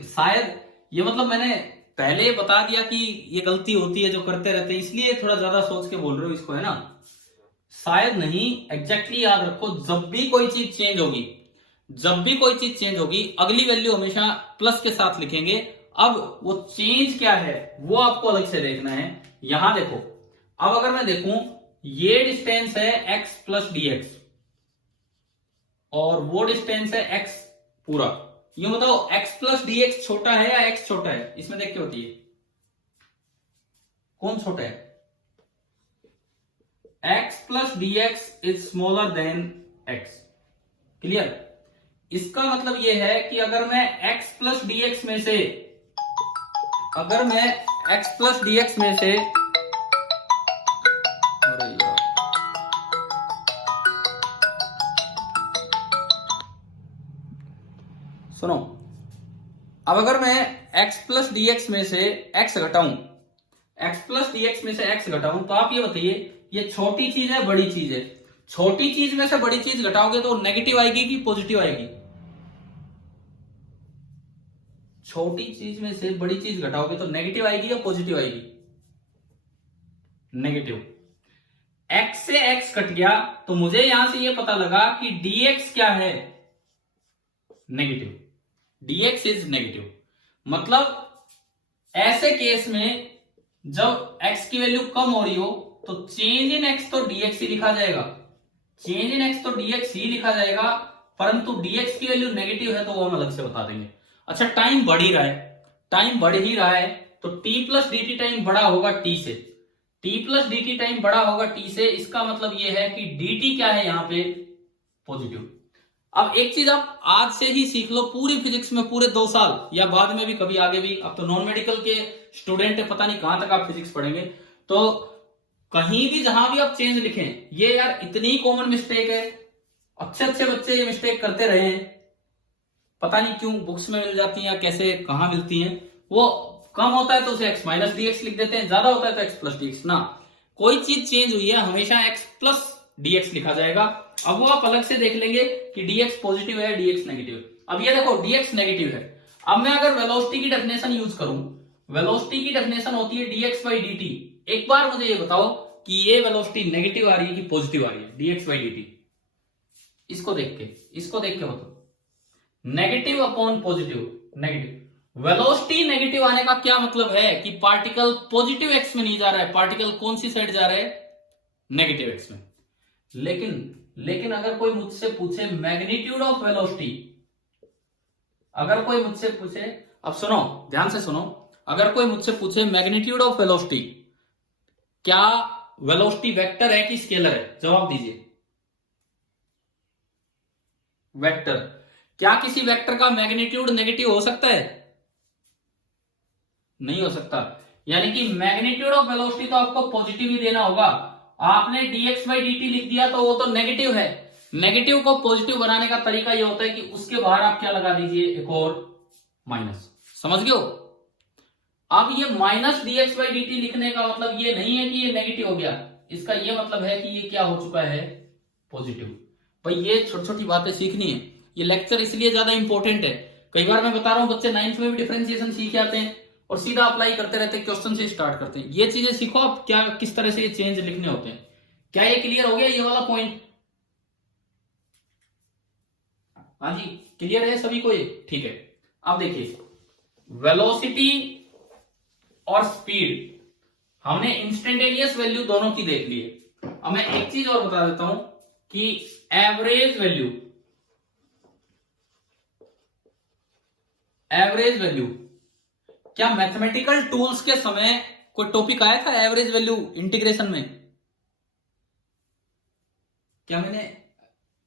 शायद ये मतलब मैंने पहले बता दिया कि ये गलती होती है जो करते रहते हैं, इसलिए थोड़ा ज्यादा सोच के बोल रहे हो इसको, है ना। शायद नहीं, एग्जैक्टली याद रखो, जब भी कोई चीज चेंज होगी, जब भी कोई चीज चेंज होगी, अगली वैल्यू हमेशा प्लस के साथ लिखेंगे। अब वो चेंज क्या है वो आपको अलग से देखना है। यहां देखो, अब अगर मैं देखूं, ये डिस्टेंस है x प्लस डी एक्स, और वो डिस्टेंस है x पूरा। ये बताओ x प्लस डी एक्स छोटा है या x छोटा है, इसमें देख के होती है कौन छोटा है। x plus D x is smaller than x, clear. इसका मतलब यह है कि अगर मैं x प्लस डी एक्स में से, अगर मैं x प्लस डी एक्स में से, अरे यार, सुनो, अब अगर मैं x प्लस डी एक्स में से x घटाऊं, x plus D x में से x घटाऊं, तो आप ये बताइए, ये छोटी चीज है बड़ी चीज है। छोटी चीज में से बड़ी चीज घटाओगे तो नेगेटिव आएगी कि पॉजिटिव आएगी। छोटी चीज में से बड़ी चीज घटाओगे तो नेगेटिव आएगी या पॉजिटिव आएगी, नेगेटिव। x से x कट गया तो मुझे यहां से ये पता लगा कि dx क्या है, नेगेटिव। dx is negative. मतलब ऐसे केस में जब x की वैल्यू कम हो रही हो तो चेंज इन x तो dx ही लिखा जाएगा, चेंज इन x तो dx ही लिखा जाएगा, परंतु dx की वैल्यू नेगेटिव है तो वो हम अलग से बता देंगे। अच्छा, टाइम बढ़ ही रहा है, टाइम बढ़ ही रहा है, तो t plus D T time बड़ा होगा t से, t plus D T time बड़ा होगा t से। इसका मतलब यह है कि dt क्या है यहाँ पे, पॉजिटिव। अब एक चीज आप आज से ही सीख लो, पूरी फिजिक्स में पूरे 2 साल या बाद में भी कभी आगे भी, अब तो नॉन मेडिकल के स्टूडेंट है, पता नहीं कहां तक आप फिजिक्स पढ़ेंगे, तो कहीं भी जहां भी आप चेंज लिखें, ये यार इतनी कॉमन मिस्टेक है, अच्छे अच्छे बच्चे ये मिस्टेक करते रहे हैं, पता नहीं क्यों बुक्स में मिल जाती हैं या कैसे कहां मिलती हैं। वो कम होता है तो उसे x माइनस डी एक्स लिख देते हैं, ज्यादा होता है तो x प्लस डी एक्स। ना, कोई चीज चेंज हुई है हमेशा x प्लस डी एक्स लिखा जाएगा। अब वो आप अलग से देख लेंगे कि dx पॉजिटिव है dx नेगेटिव है। अब ये देखो dx नेगेटिव है, अब मैं अगर वेलोसिटी की डेफिनेशन यूज करूं, वेलोसिटी की डेफिनेशन होती है dx बाई dt। एक बार मुझे ये बताओ कि ये वेलोसिटी नेगेटिव आ रही है कि पॉजिटिव आ रही है, dx बाई dt। इसको देख के बताओ, negative upon positive, negative. Velocity negative आने का क्या मतलब है कि पार्टिकल पॉजिटिव एक्स में नहीं जा रहा है, पार्टिकल कौन सी साइड जा रहा है, नेगेटिव एक्स में। लेकिन अगर कोई मुझसे पूछे मैग्नीट्यूड ऑफ वेलोसिटी, अगर कोई मुझसे पूछे, अब सुनो ध्यान से सुनो, अगर कोई मुझसे पूछे मैग्नीट्यूड ऑफ वेलोसिटी, क्या वेलोसिटी वेक्टर है कि स्केलर है, जवाब दीजिए। वेक्टर। क्या किसी वेक्टर का मैग्नीट्यूड नेगेटिव हो सकता है, नहीं हो सकता। यानी कि मैग्नीट्यूड ऑफ वेलोसिटी तो आपको पॉजिटिव ही देना होगा। आपने dx बाई dt लिख दिया तो वो तो नेगेटिव है, नेगेटिव को पॉजिटिव बनाने का तरीका ये होता है कि उसके बाहर आप क्या लगा दीजिए, एक और माइनस। समझ गए हो। अब ये माइनस dx बाई dt लिखने का मतलब ये नहीं है कि ये नेगेटिव हो गया, इसका ये मतलब है कि ये क्या हो चुका है, पॉजिटिव। भाई ये छोटी छोटी बातें सीखनी है, ये लेक्चर इसलिए ज्यादा इंपॉर्टेंट है। कई बार मैं बता रहा हूं बच्चे 9th में भी डिफरेंशिएशन सीख आते हैं और सीधा अप्लाई करते रहते हैं, क्वेश्चन से स्टार्ट करते हैं। ये चीजें सीखो आप, क्या किस तरह से ये चेंज लिखने होते हैं। क्या ये क्लियर हो गया ये वाला पॉइंट, हाँ जी क्लियर है सभी को ये, ठीक है। अब देखिए, वेलोसिटी और स्पीड हमने इंस्टेंटेनियस वैल्यू दोनों की देख ली है। अब मैं एक चीज और बता देता हूं कि एवरेज वैल्यू, एवरेज वैल्यू, क्या मैथमेटिकल टूल्स के समय कोई टॉपिक आया था एवरेज वैल्यू इंटीग्रेशन में, क्या मैंने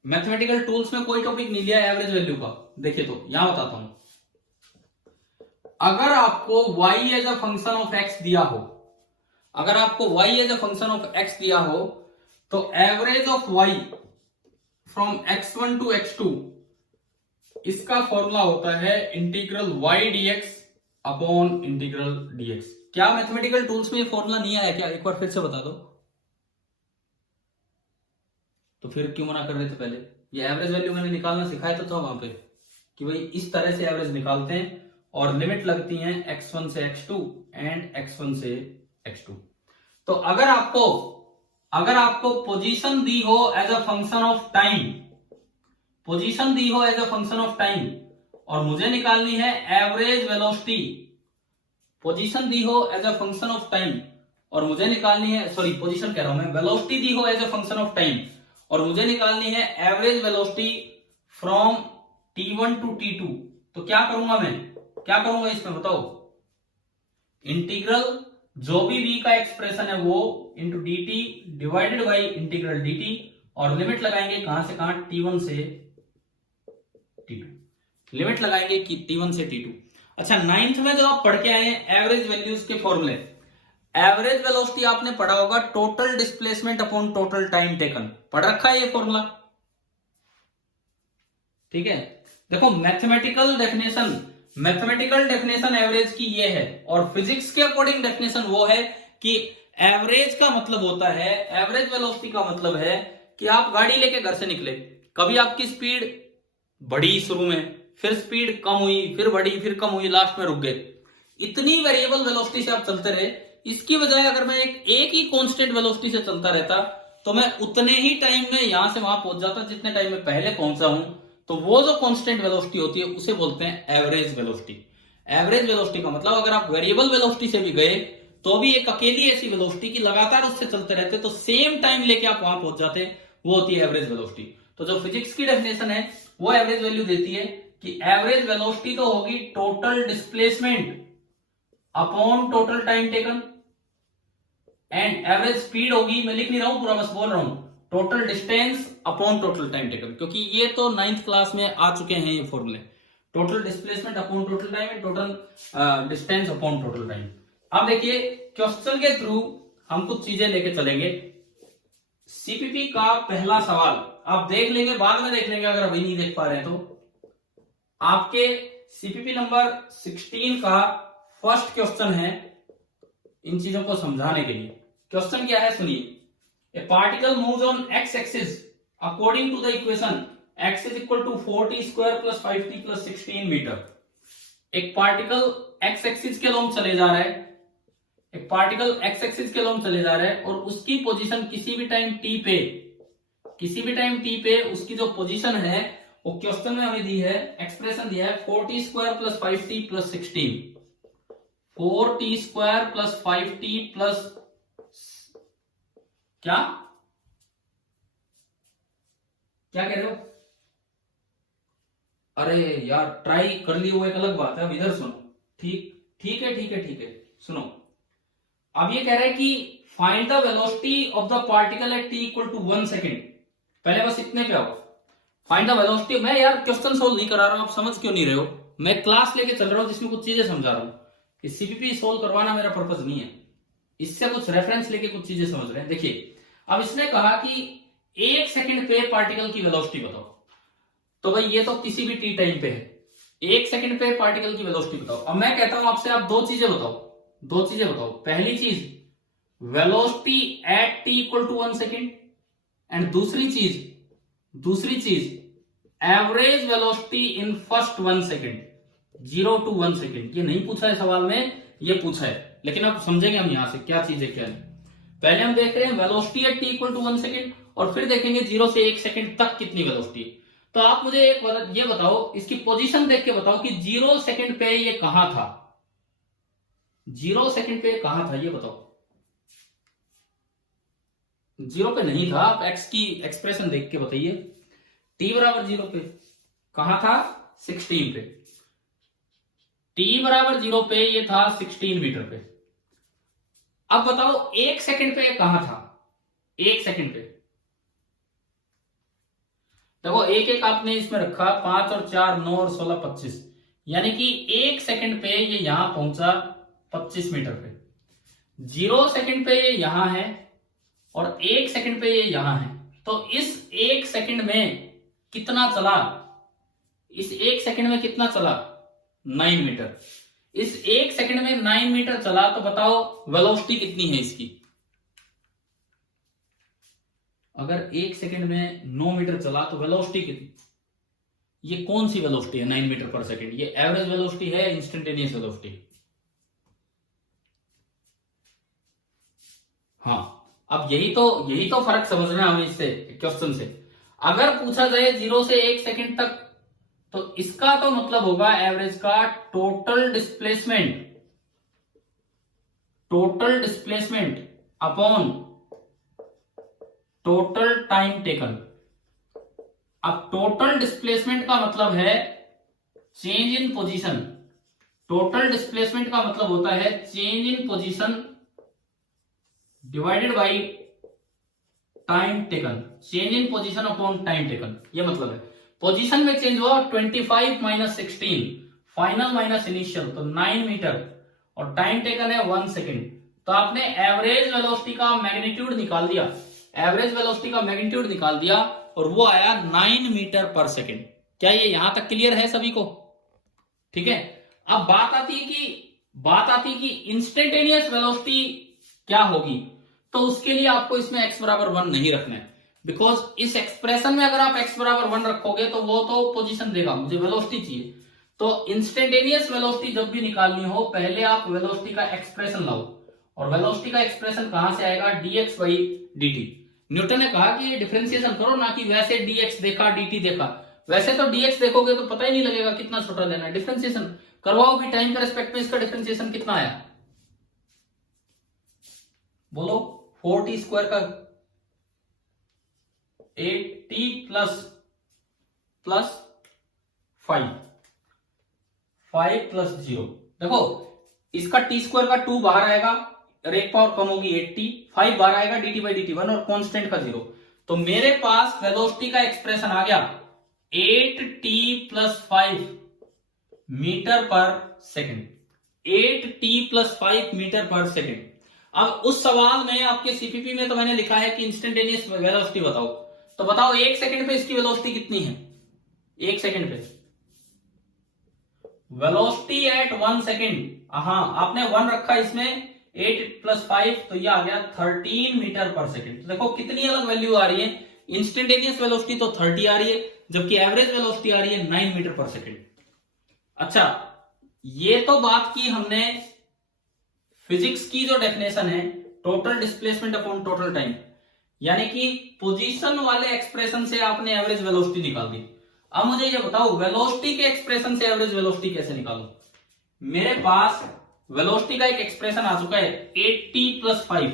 मैथमेटिकल टूल्स में कोई टॉपिक नहीं लिया एवरेज वैल्यू का, देखिए तो यहां बताता हूं। अगर आपको y as a function of x दिया हो, अगर आपको y as a function of x दिया हो, तो average of y from x1 to x2, इसका फॉर्मूला होता है integral y dx upon integral dx। क्या मैथमेटिकल टूल्स में ये फॉर्मूला नहीं आया क्या? एक बार फिर से बता दो। तो फिर क्यों मना कर रहे थे पहले? ये एवरेज वैल्यू मैंने निकालना सिखाया तो था वहां पे कि भाई इस तरह से एवरेज निकालते हैं और लिमिट लगती है x1 से x2 एंड x1 से x2। तो अगर आपको पोजीशन दी हो as a function of time, position दी हो as a function of time, और मुझे निकालनी है एवरेज वेलोसिटी, पोजीशन दी हो as a function of time और मुझे निकालनी है, सॉरी पोजीशन कह रहा हूं मैं, वेलोसिटी दी हो as a function of time और मुझे निकालनी है average velocity from t1 to t2, तो क्या करूंगा मैं, क्या करूंगा इसमें बताओ? इंटीग्रल जो भी v का एक्सप्रेशन है वो into dt divided by integral dt, और लिमिट लगाएंगे कहां से कहां, t1 से t2, लिमिट लगाएंगे कि t1 से t2। अच्छा, 9th में जो आप पढ़ के आए हैं एवरेज वैल्यूज के फॉर्मूले, एवरेज वेलोसिटी आपने पढ़ा होगा total displacement upon total time taken, पढ़ रखा है ये फॉर्मूला, ठीक है। देखो मैथमेटिकल डेफिनेशन एवरेज की ये है, और फिजिक्स के अकॉर्डिंग डेफिनेशन वो है कि एवरेज का मतलब होता है, एवरेज वेलोसिटी का मतलब है कि आप गाड़ी लेके घर से निकले, कभी आपकी स्पीड बढ़ी शुरू में, फिर स्पीड कम हुई, फिर बढ़ी, फिर कम हुई, लास्ट में रुक गए, इतनी वेरिएबल वेलोसिटी से आप चलते रहे। इसकी बजाय अगर मैं एक ही कांस्टेंट वेलोसिटी से चलता रहता तो मैं उतने ही टाइम में यहां से वहां पहुंच जाता जितने टाइम में पहले पहुंचा हूं। तो वो जो कांस्टेंट वेलोसिटी होती है उसे बोलते हैं एवरेज वेलोसिटी। एवरेज वेलोसिटी का मतलब अगर आप वेरिएबल वेलोसिटी से भी गए तो भी एक अकेली ऐसी वेलोसिटी की लगातार उससे चलते रहते तो सेम टाइम लेके आप वहां पहुंच जाते, वो होती है एवरेज वेलोसिटी। तो जो फिजिक्स की डेफिनेशन है वो एवरेज वैल्यू देती है कि एवरेज वेलोसिटी तो होगी total displacement upon total time taken, and average speed होगी, मैं लिख नहीं रहा हूं पूरा, बस बोल रहा हूं, total distance upon total time taken, क्योंकि ये तो 9th क्लास में आ चुके हैं ये फॉर्मूले, total displacement upon total time and total distance upon total time. अब देखिए क्वेश्चन के थ्रू हम कुछ चीजें लेके चलेंगे। सीपीपी का पहला सवाल आप देख लेंगे, बाद में देख लेंगे अगर अभी नहीं देख पा रहे हैं तो। आपके सीपीपी नंबर 16 का फर्स्ट क्वेश्चन है इन चीजों को समझाने के लिए। क्वेश्चन क्या है सुनिए, a particle moves on x axis according to the equation x is equal to 4t square plus 5t plus 16 meter. एक पार्टिकल x एक्सिस के लॉन्ग चले जा रहा है, एक पार्टिकल x एक्सिस के लॉन्ग चले जा रहा है और उसकी पोजीशन किसी भी टाइम t पे, किसी भी टाइम t पे उसकी जो पोजीशन है वो क्वेश्चन में हमें दी है, एक्सप्रेशन दिया है 4t square plus 5t plus 16, 4t square plus 5t plus क्या क्या कह रहे हो? अरे यार ट्राई कर लिए वो एक अलग बात है, अब इधर सुनो, ठीक है सुनो। अब ये कह रहा है कि find the velocity of the particle at t equal to 1 second. पहले बस इतने पे आओ, फाइंड द वेलोसिटी। मैं यार क्वेश्चन सोल्व नहीं करा रहा हूं, आप समझ क्यों नहीं रहे हो? मैं क्लास लेके चल रहा हूं जिसमें कुछ चीजें समझा रहा हूं। सीपीपी सोल्व करवाना मेरा पर्पज नहीं है, इससे कुछ रेफरेंस लेके कुछ चीजें समझ रहे हैं। देखिए अब इसने कहा कि 1 सेकंड पे पार्टिकल की वेलोसिटी बताओ, तो भाई ये तो किसी भी टी टाइम पे है, 1 सेकंड पे पार्टिकल की वेलोसिटी बताओ। अब मैं कहता हूं आपसे, आप दो चीजें बताओ। पहली चीज velocity at t equal to 1 second, and दूसरी चीज average velocity in first 1 second, 0 to 1 second. ये नहीं पूछा है सवाल में, ये पूछा है, लेकिन आप समझेंगे हम यहां से क्या चीज है क्या नहीं। पहले हम देख रहे हैं velocity at t equal to 1 second, और फिर देखेंगे 0 से 1 सेकेंड तक कितनी वेलोसिटी है। तो आप मुझे ये बताओ, इसकी पोजीशन देख के बताओ कि 0 सेकेंड पे ये कहां था, 0 सेकेंड पे कहां था ये बताओ। 0 पे नहीं था, आप x की एक्सप्रेशन देख के बताइए। t बराबर 0 पे कहां था, 16 पे। t बराबर 0 पे ये था 16 मीटर पे। अब बताओ 1 सेकेंड पे कहां था, 1 सेकेंड पे देखो, एक एक आपने इसमें रखा, 5 और 4 9 और 16 25, यानी कि 1 सेकंड पे ये यहां पहुंचा 25 मीटर पे, 0 सेकंड पे ये यहां है और 1 सेकंड पे ये यहां है। तो इस 1 सेकंड में कितना चला, इस 1 सेकंड में कितना चला, 9 मीटर। इस 1 सेकंड में 9 मीटर चला, तो बताओ वेलोसिटी कितनी है इसकी। अगर 1 सेकंड में 9 मीटर चला तो वेलोसिटी कितनी, ये कौन सी वेलोसिटी है 9 मीटर पर सेकंड, ये एवरेज वेलोसिटी है, इंस्टेंटेनियस वेलोसिटी। हाँ, अब यही तो फर्क समझना है हमें इससे क्वेश्चन से। अगर पूछा जाए 0 से 1 सेकंड तक, तो इसका तो मतलब होगा एवरेज का total displacement upon total time taken. अब टोटल डिस्प्लेसमेंट का मतलब है change in position, total displacement का मतलब होता है change in position divided by time taken, change in position upon time taken, ये मतलब है। पोजीशन में चेंज हुआ 25 माइनस 16, फाइनल माइनस इनिशियल, तो 9 मीटर, और टाइम टेकन है 1 सेकेंड। तो आपने एवरेज वेलोसिटी का मैग्नीट्यूड निकाल दिया, एवरेज वेलोसिटी का मैग्नीट्यूड निकाल दिया, और वो आया 9 मीटर पर सेकेंड। क्या ये यहां तक क्लियर है सभी को? ठीक है। अब बात आती है कि इंस्टेंटेनियस वेलोसिटी क्या होगी। तो उसके लिए आपको इसमें x बराबर 1 नहीं रखना है, बिकॉज इस एक्सप्रेशन में अगर आप x बराबर 1 रखोगे तो वो तो पोजीशन देगा, मुझे वेलोसिटी चाहिए। तो इंस्टेंटेनियस वेलोसिटी जब भी निकालनी हो, पहले आप वेलोसिटी का एक्सप्रेशन लाओ, और वेलोसिटी का एक्सप्रेशन कहां से आएगा, dx बाई dt। न्यूटन ने कहा कि ये डिफरेंशिएशन करो, ना कि वैसे dx देखा dt देखा। वैसे तो dx देखोगे तो पता ही नहीं लगेगा कितना छोटा लेना है, डिफरेंशिएशन करवाओ भी टाइम के रेस्पेक्ट में, इसका डिफरेंशिएशन कितना आया बोलो, 4t स्क्वायर का 8t प्लस 5 प्लस 0। देखो इसका t स्क्वायर का 2 बाहर आएगा और एक पावर कम होगी 8t, 5 बाहर आएगा dt बाई dt 1 और कांस्टेंट का 0। तो मेरे पास वेलोसिटी का एक्सप्रेशन आ गया 8t प्लस 5 मीटर पर सेकेंड, 8t प्लस 5 मीटर पर सेकेंड। अब उस सवाल में आपके सीपीपी में तो मैंने लिखा है कि इंस्टेंटेनियस वेलोसिटी बताओ, तो बताओ 1 सेकंड पे इसकी वेलोसिटी कितनी है, 1 सेकंड पे वेलोसिटी एट 1 सेकंड। हाँ, आपने 1 रखा इसमें, 8 प्लस 5 तो ये आ गया 13 मीटर पर सेकंड। तो देखो कितनी अलग वैल्यू आ रही है, इंस्टेंटेनियस वेलोसिटी तो 30 आ रही है, जबकि एवरेज वेलोसिटी आ रही है 9 मीटर पर सेकंड। अच्छा, ये तो बात की हमने फिजिक्स की जो डेफिनेशन है, total displacement upon total time, यानी कि पोजीशन वाले एक्सप्रेशन से आपने एवरेज वेलोसिटी निकाल दी। अब मुझे ये बताओ वेलोसिटी के एक्सप्रेशन से एवरेज वेलोसिटी कैसे निकालूं। मेरे पास वेलोसिटी का एक एक्सप्रेशन आ चुका है 8t प्लस 5,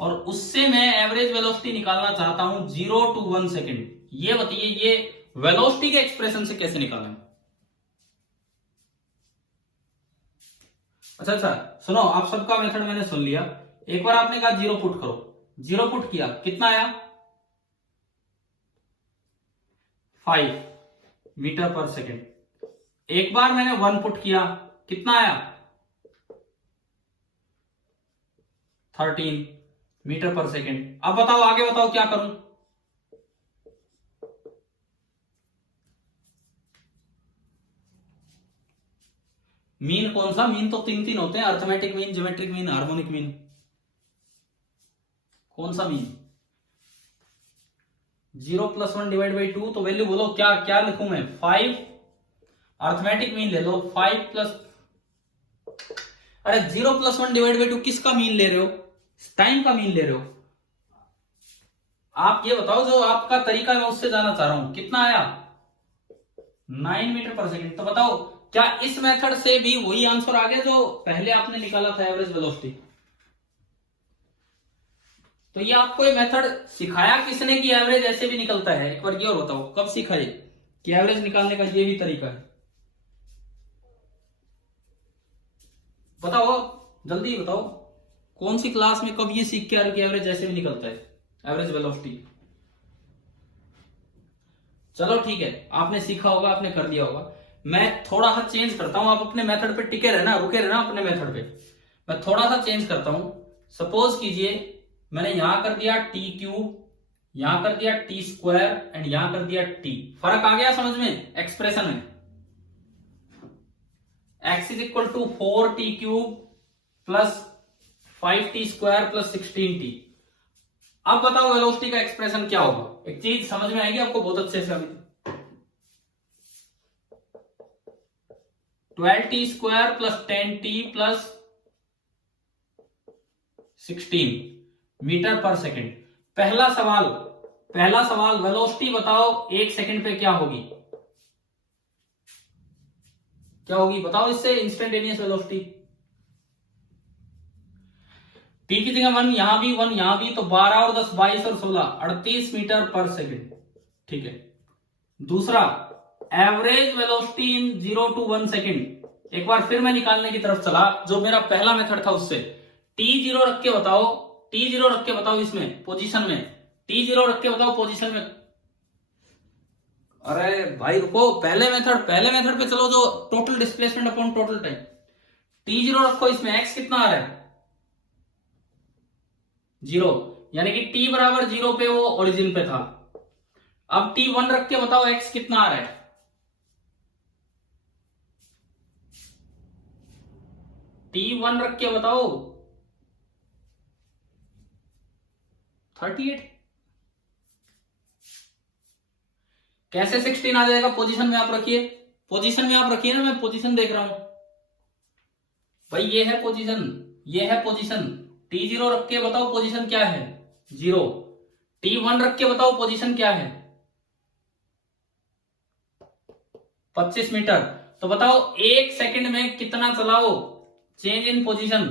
और उससे मैं एवरेज वेलोसिटी निकालना चाहता हूं 0 to 1 सेकेंड। ये बताइए ये वेलोसिटी के एक्सप्रेशन से कैसे निकालें। अच्छा, सुनो, आप सबका मेथड मैंने सुन लिया। एक बार आपने कहा 0 पुट करो, 0 पुट किया, कितना आया 5 मीटर पर सेकेंड। एक बार मैंने 1 पुट किया, कितना आया 13 मीटर पर सेकेंड। अब बताओ आगे बताओ क्या करूं। मीन कौन सा, मीन तो 3 होते हैं, arithmetic mean, geometric mean, harmonic mean. कौन सा मीन, 0 प्लस 1 डिवाइड बाई 2, तो वैल्यू बोलो क्या क्या लिखूं मैं, 5। अर्थमेटिक मीन ले लो 5 प्लस, अरे 0 प्लस 1 डिवाइड बाई 2 किसका मीन ले रहे हो, टाइम का मीन ले रहे हो। आप ये बताओ, जो आपका तरीका मैं उससे जाना चाह रहा हूं, कितना आया 9 मीटर पर सेकेंड। तो बताओ क्या इस मेथड से भी वही आंसर आ गया जो पहले आपने निकाला था एवरेज वेलोसिटी। तो ये आपको ये मेथड सिखाया किसने कि एवरेज ऐसे भी निकलता है, एक बार ये और बताओ कब सिखाए कि एवरेज निकालने का ये भी तरीका है। बताओ जल्दी बताओ, कौन सी क्लास में कब ये सीख के आ रहे कि एवरेज ऐसे भी निकलता है, एवरेज वेलोसिटी। चलो ठीक है, आपने सीखा होगा, आपने कर दिया होगा। मैं थोड़ा सा चेंज करता हूं, आप अपने मेथड पे टिके रहना, रुके रहना अपने मेथड पे। मैं थोड़ा सा चेंज करता हूं। सपोज कीजिए मैंने यहां कर दिया टी क्यूब, यहां कर दिया टी स्क्वायर एंड यहां कर दिया टी। फर्क आ गया समझ में एक्सप्रेशन में? x is equal to 4t cube plus 5t square plus 16t। अब बताओ वेलोसिटी का एक्सप्रेशन क्या होगा? एक चीज समझ में आएगी आपको बहुत अच्छे से। अभी 12t square plus 10t plus 16 meter पर सेकेंड। पहला सवाल वेलोसिटी बताओ 1 सेकंड पे क्या होगी? क्या होगी बताओ इससे इंस्टेंटेनियस वेलोसिटी। टी की जगह 1, यहां भी 1, यहां भी, तो 12 और 10 22 और 16 38 मीटर पर सेकेंड। ठीक है। दूसरा average velocity in 0 to 1 second. एक बार फिर मैं निकालने की तरफ चला, जो मेरा पहला मेथड था उससे। t0 रख के बताओ, t0 रख के बताओ इसमें पोजीशन में, t0 रख के बताओ पोजीशन में। अरे भाई रुको, पहले मेथड पे चलो, जो total displacement upon total time. t0 रखो इसमें, x कितना आ रहा है? 0, यानी कि t बराबर 0 पे वो ओरिजिन पे था। अब t1 रख के बताओ x कितना आ रहा है? t1 रख के बताओ 38। कैसे 16 आ जाएगा? पोजीशन में आप रखिए, पोजीशन में आप रखिए ना, मैं पोजीशन देख रहा हूं भाई। ये है पोजीशन, ये है पोजीशन। t0 रख के बताओ पोजीशन क्या है? 0। t1 रख के बताओ पोजीशन क्या है? 25 मीटर। तो बताओ 1 सेकंड में कितना चला वो? Change in position,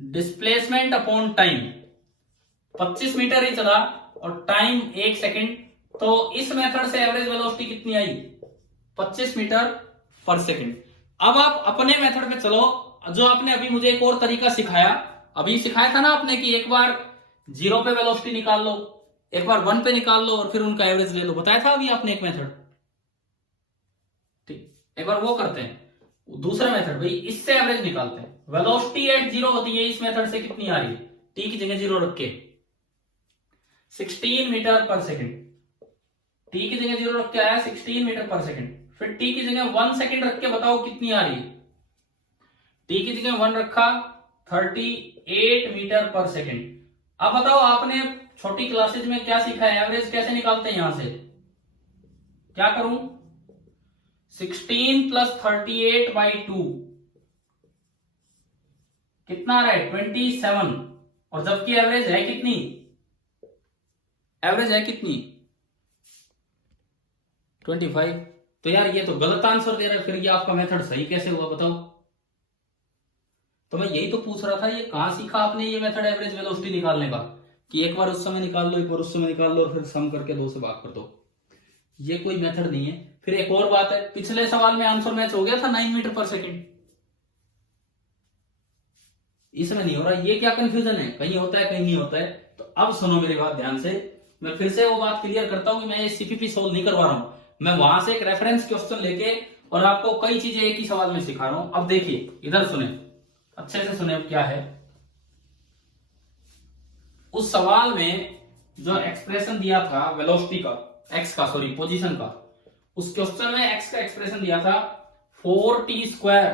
displacement upon time. 25 metre ही चला और टाइम 1 सेकंड। तो इस मेथड से एवरेज वेलोसिटी कितनी आई? 25 मीटर पर सेकंड। अब आप अपने मेथड पे चलो, जो आपने अभी मुझे एक और तरीका सिखाया, अभी सिखाया था ना आपने कि एक बार 0 पे वेलोसिटी निकाल लो, एक बार 1 पे निकाल लो और फिर उनका एवरेज ले लो, बताया था अभी आपने एक मेथड। ठीक, एक बार वो करते हैं। दूसरा मेथड भाई, इससे एवरेज निकालते हैं। वेलोसिटी एट 0 होती है इस मेथड से, कितनी आ रही है? टी की जगह 0 रख के 16 मीटर पर सेकंड। टी की जगह 0 रख के आया 16 मीटर पर सेकंड। फिर टी की जगह 1 सेकंड रख के बताओ कितनी आ रही है? टी की जगह 1 रखा 38 मीटर पर सेकंड। अब बताओ आपने छोटी क्लासेज में क्या सीखा है? एवरेज कैसे निकालते हैं? यहां से क्या करूं? 16 प्लस 38 बाई 2 कितना आ रहा है? 27। और जबकि एवरेज है कितनी? एवरेज है कितनी? 25। तो यार ये तो गलत आंसर दे रहा है, फिर ये आपका मेथड सही कैसे हुआ बताओ? तो मैं यही तो पूछ रहा था, ये कहां सीखा आपने ये मेथड एवरेज वेलोसिटी निकालने का, कि एक बार उस समय निकाल लो, एक बार उस समय निकाल लो और फिर सम करके 2 से भाग कर दो। ये कोई मेथड नहीं है। फिर एक और बात है, पिछले सवाल में आंसर मैच हो गया था 9 मीटर पर सेकेंड, इसमें नहीं हो रहा। ये क्या कंफ्यूजन है? कहीं होता है कहीं नहीं होता है। तो अब सुनो मेरी बात ध्यान से, मैं फिर से वो बात क्लियर करता हूं कि मैं ये सीपीपी सोल्व नहीं करवा रहा हूं, मैं वहां से एक रेफरेंस क्वेश्चन लेके और आपको कई चीजें एक ही सवाल में सिखा रहा हूं। अब देखिए इधर सुने, अच्छे से सुने। अब क्या है उस सवाल में जो एक्सप्रेशन दिया था वेलोसिटी का, एक्स का, सॉरी पोजीशन का, उस क्वेश्चन में एक्स का एक्सप्रेशन दिया था 4t square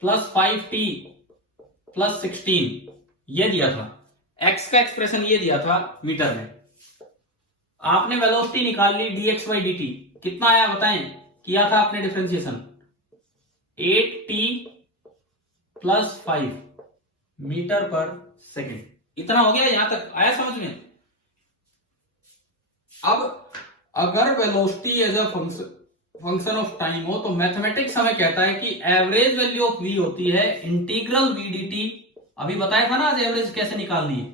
plus 5t plus 16, ये दिया था। एक्स का एक्सप्रेशन ये दिया था मीटर में। आपने वेलोसिटी निकाल ली dx बाई dt, कितना आया बताएं? किया था आपने डिफरेंशिएशन 8t प्लस 5 मीटर पर सेकेंड। इतना हो गया, यहां तक आया समझ में? अब अगर velocity as a function of time हो तो मैथमेटिक्स हमें कहता है कि एवरेज वैल्यू ऑफ v होती है इंटीग्रल v dt। अभी बताया था ना आज एवरेज कैसे निकालनी है,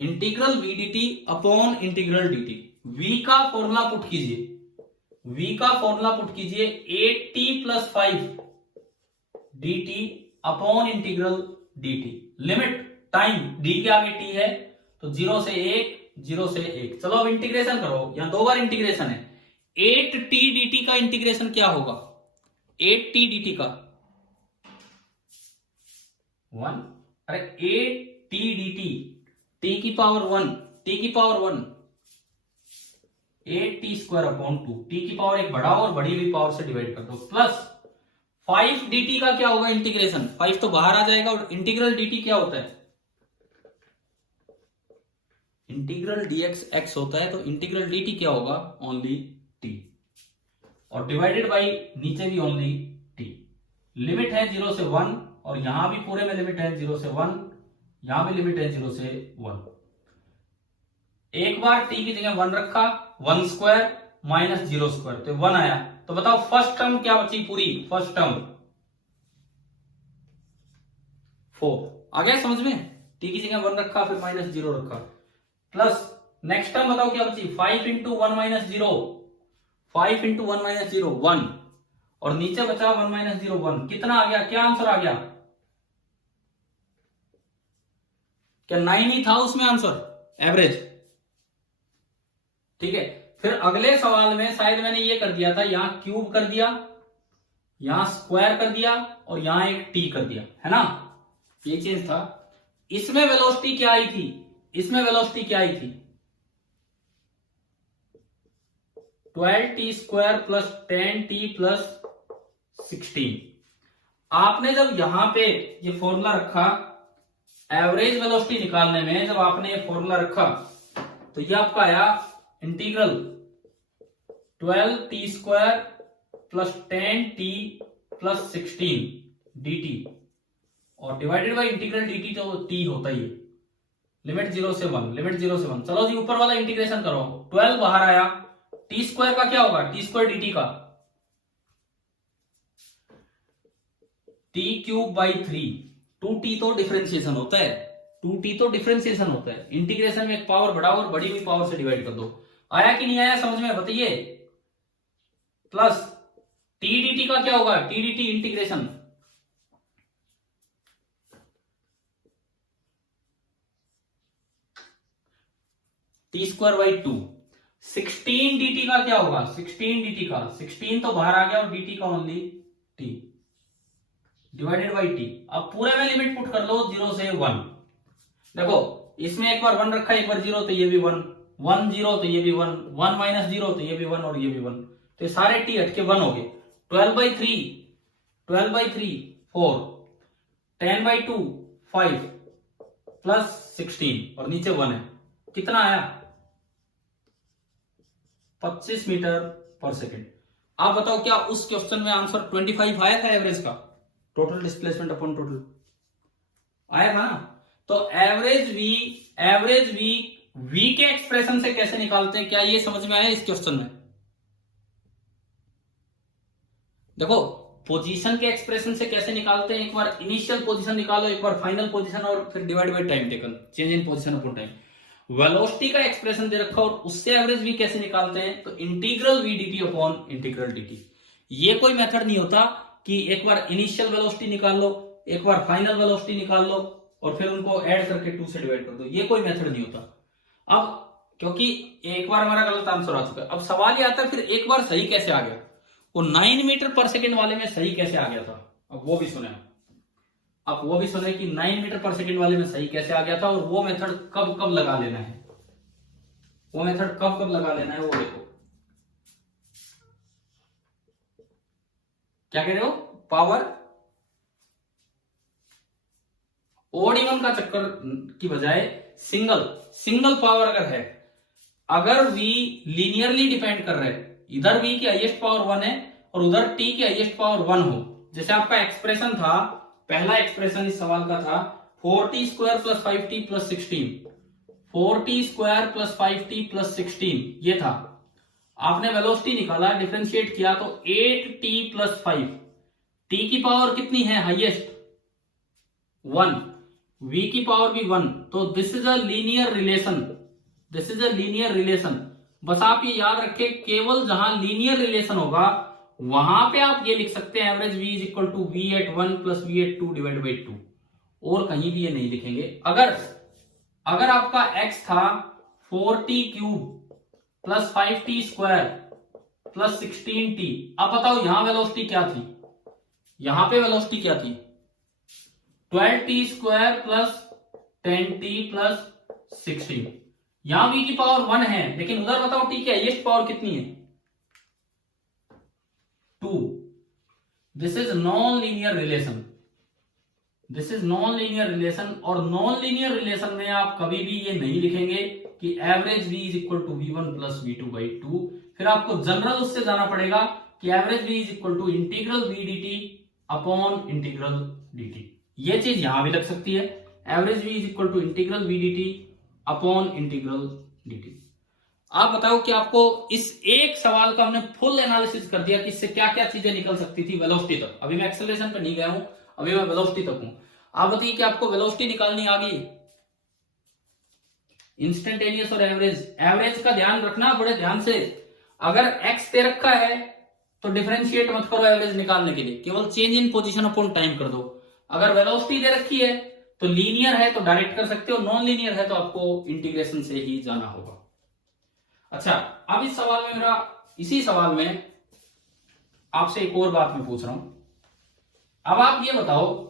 integral v dt upon integral dt। v का फॉर्मूला पुट कीजिए, v का फॉर्मूला पुट कीजिए 8t plus 5 dt upon integral dt। Limit time d के आगे t है तो 0 से 1, 0 से 1। चलो अब इंटीग्रेशन करो, यहाँ 2 बार इंटीग्रेशन है। 8t dt का इंटीग्रेशन क्या होगा? 8t dt का 1, अरे 8t dt, t की पावर 1, t की power 1, 8t square upon 2, t की पावर एक बढ़ाओ और बढ़ी हुई पावर से डिवाइड कर दो, प्लस 5 dt का क्या होगा इंटीग्रेशन? 5 तो बाहर आ जाएगा, और इंटीग्रल dt क्या होता है? इंटीग्रल dx x होता है, तो इंटीग्रल dt क्या होगा? ओनली t, और डिवाइडेड बाई नीचे भी ओनली t। लिमिट है 0 से 1, और यहां भी पूरे में लिमिट है 0 से 1, यहां भी लिमिट है 0 से 1। एक बार t की जगह 1 रखा, 1 स्क्वायर माइनस 0 स्क्वायर, तो 1 आया। तो बताओ फर्स्ट टर्म क्या बची पूरी? फर्स्ट टर्म 4 आ गया समझ में? t की जगह 1 रखा, फिर माइनस 0 रखा, प्लस नेक्स्ट टर्म बताओ क्या बची? 5 इंटू 1 माइनस 0, 5 इंटू 1 माइनस 0 1, और नीचे बचा 1 माइनस 0 1। कितना आ गया? क्या आंसर आ गया? क्या 9 ही था उसमें आंसर एवरेज? ठीक है, फिर अगले सवाल में शायद मैंने ये कर दिया था, यहां क्यूब कर दिया, यहां स्क्वायर कर दिया, और यहां एक टी कर दिया, है ना? ये चीज था। इसमें वेलोसिटी क्या आई थी? इसमें वेलोसिटी क्या आई थी? 12t square plus 10t plus 16। आपने जब यहां पे ये फॉर्मूला रखा, एवरेज वेलोसिटी निकालने में जब आपने ये फॉर्मूला रखा, तो ये आपका आया integral 12t square plus 10t plus 16 dt, और डिवाइडेड बाई इंटीग्रल dt, तो t होता ही है। लिमिट 0 से 1, लिमिट 0 से 1। चलो जी ऊपर वाला इंटीग्रेशन करो, 12 बाहर आया, t स्क्वायर का क्या होगा? t स्क्वायर dt का t क्यूब बाई 3, 2t तो डिफरेंशिएशन होता है, 2t तो डिफरेंशिएशन होता है। इंटीग्रेशन में एक पावर बढ़ाओ और बढ़ी हुई पावर से डिवाइड कर दो। आया कि नहीं आया समझ में? बताइए। प्लस t dt का क्या होगा? t dt integration t square by 2। 16 dt का क्या होगा? 16 dt का 16 तो बाहर आ गया, और dt का only t divided by t। अब पूरे में लिमिट पुट कर लो 0 से 1। देखो इसमें एक बार 1 रखा, एक बार 0, तो ये भी 1, 1 0 तो ये भी 1, 1 माइनस 0 तो ये भी 1, और ये भी 1, तो ये सारे t हटके 1 हो गए। 12 बाई 3, 12 बाई 3 4, 10 बाई 2 5, प्लस 16, और नीचे 1 है। कितना आया? 25 मीटर पर सेकेंड। आप बताओ क्या उस क्वेश्चन में आंसर 25 आया था एवरेज का? टोटल डिस्प्लेसमेंट अपॉन टोटल आया था ना? तो एवरेज वी के एक्सप्रेशन से कैसे निकालते हैं, क्या ये समझ में आया इस क्वेश्चन में? देखो पोजीशन के एक्सप्रेशन से कैसे निकालते हैं, एक बार इनिशियल पोजीशन निकालो, एक बार फाइनल पोजीशन, और फिर divide by time taken, change in position upon time. Velocity का एक्सप्रेशन दे रखा और उससे एवरेज वी कैसे निकालते हैं, तो integral v dt upon integral dt। ये कोई मेथड नहीं होता कि एक बार इनिशियल वेलोसिटी निकाल लो, एक बार फाइनल वेलोसिटी निकाल लो, और फिर उनको ऐड करके 2 से डिवाइड कर दो। ये कोई मेथड नहीं होता। अब क्योंकि एक बार हमारा गलत आंसर आ चुका है, अब सवाल ये आता है फिर एक बार सही कैसे आ गया? वो 9 मीटर पर सेकेंड वाले में सही कैसे आ गया था? अब वो भी सुने, आप वो भी सुने कि 9 मीटर पर सेकेंड वाले में सही कैसे आ गया था, और वो मेथड कब कब लगा लेना है, वो मेथड कब कब लगा लेना है, वो देखो। क्या कह रहे हो? पावर ओड इवन का चक्कर की बजाय सिंगल पावर अगर है, अगर v लीनियरली डिपेंड कर रहे हैं, इधर v की हाईएस्ट पावर 1 है और उधर t की हाईएस्ट पावर 1 हो, जैसे आपका एक्सप्रेशन था, पहला एक्सप्रेशन इस सवाल का था 4t square plus 5t plus 16, 4t square plus 5t plus 16, ये था। आपने वेलोसिटी निकाला, डिफरेंशिएट किया, तो 8t प्लस 5, t की पावर कितनी है हाईएस्ट? 1, v की पावर भी 1, तो this is a linear relation, this is a linear relation. बस आप ये याद रखें, केवल जहां लीनियर रिलेशन होगा वहां पे आप ये लिख सकते हैं average v is equal to v at 1 plus v at 2 divide by 2, और कहीं भी ये नहीं लिखेंगे। अगर आपका x था 4t³ plus 5t² plus 16t। अब बताओ यहां वेलोसिटी क्या थी, यहां पे वेलोसिटी क्या थी, 12t² प्लस 10t प्लस 16। यहां v की पावर 1 है, लेकिन उधर बताओ t की हाईएस्ट पावर कितनी है, 2। This is non linear relation, this is non linear relation. और नॉन लीनियर रिलेशन में आप कभी भी ये नहीं लिखेंगे कि average v is equal to v1 plus v2/2। फिर आपको जनरल उससे जाना पड़ेगा कि average v is equal to integral v dt upon integral dt। ये चीज यहां भी लग सकती है, average v is equal to integral v dt upon integral dt। आप बताओ कि आपको इस एक सवाल का हमने फुल एनालिसिस कर दिया कि इससे क्या क्या चीजें निकल सकती थी वेलोसिटी तक। अभी मैं एक्सेलरेशन पे नहीं गया हूं, अभी मैं वेलोसिटी तक हूं। आप बताइए कि आपको वेलोसिटी निकालनी आ गई, इंस्टेंटेनियस और एवरेज। एवरेज का ध्यान रखना बड़े ध्यान से, अगर एक्स दे रखा है तो डिफरेंशिएट मत करो एवरेज निकालने के लिए, केवल change in position upon time कर दो। अगर वेलोसिटी दे रखी है तो लीनियर है तो डायरेक्ट कर सकते हो, नॉन लीनियर है तो आपको इंटीग्रेशन से ही जाना होगा। अच्छा, अब इस सवाल में मेरा, इसी सवाल में आपसे एक और बात मैं पूछ रहा हूं। अब आप ये बताओ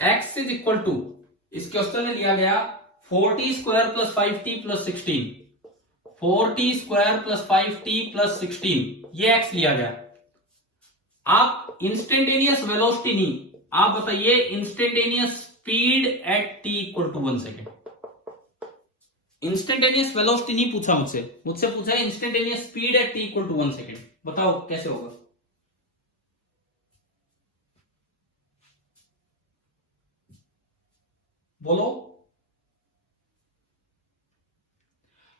x इज इक्वल टू, इस क्वेश्चन में दिया गया 4t² plus 5t plus 16, 4t² plus 5t plus 16, ये x लिया गया। आप इंस्टेंटेनियस वेलोसिटी नहीं, आप बताइए instantaneous speed at t equal to 1 second. Instantaneous velocity नहीं पूछा मुझसे, मुझसे पूछा है instantaneous speed at t equal to 1 second. बताओ कैसे होगा, बोलो।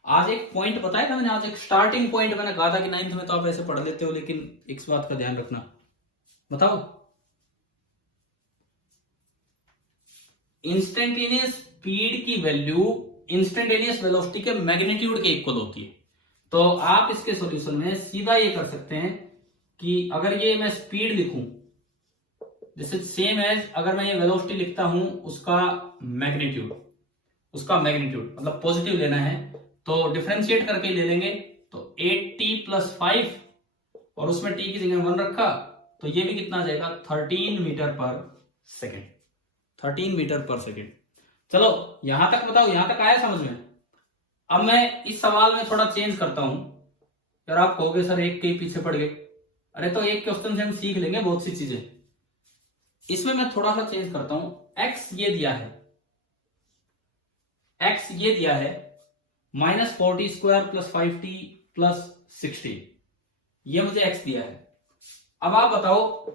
आज एक पॉइंट बताया था मैंने, आज एक स्टार्टिंग पॉइंट मैंने कहा था कि 9th में तो आप ऐसे पढ़ लेते हो, लेकिन एक बात का ध्यान रखना। बताओ, इंस्टेंटेनियस स्पीड की वैल्यू इंस्टेंटेनियस वेलोसिटी के मैग्नीट्यूड के इक्वल होती है। तो आप इसके सॉल्यूशन में सीधा ये कर सकते हैं कि अगर ये मैं स्पीड लिखूं, दिस इज सेम एज अगर मैं ये वेलोसिटी लिखता हूं उसका मैग्नीट्यूड, उसका मैग्नीट्यूड मतलब पॉजिटिव लेना है तो डिफरेंशिएट करके ले लेंगे। तो 8t प्लस 5 और उसमें t की जगह 1 रखा तो ये भी कितना आ जाएगा, 13 मीटर पर सेकेंड, 13 मीटर पर सेकेंड। चलो यहां तक बताओ, यहां तक आया समझ में। अब मैं इस सवाल में थोड़ा चेंज करता हूं। यार आप कहोगे सर एक के पीछे पड़ गए, अरे तो एक क्वेश्चन से हम सीख लेंगे बहुत सी चीजें। इसमें मैं थोड़ा सा चेंज करता हूं, x ये दिया है, x ये दिया है -40² प्लस 5t प्लस 16, ये मुझे x दिया है। अब आप बताओ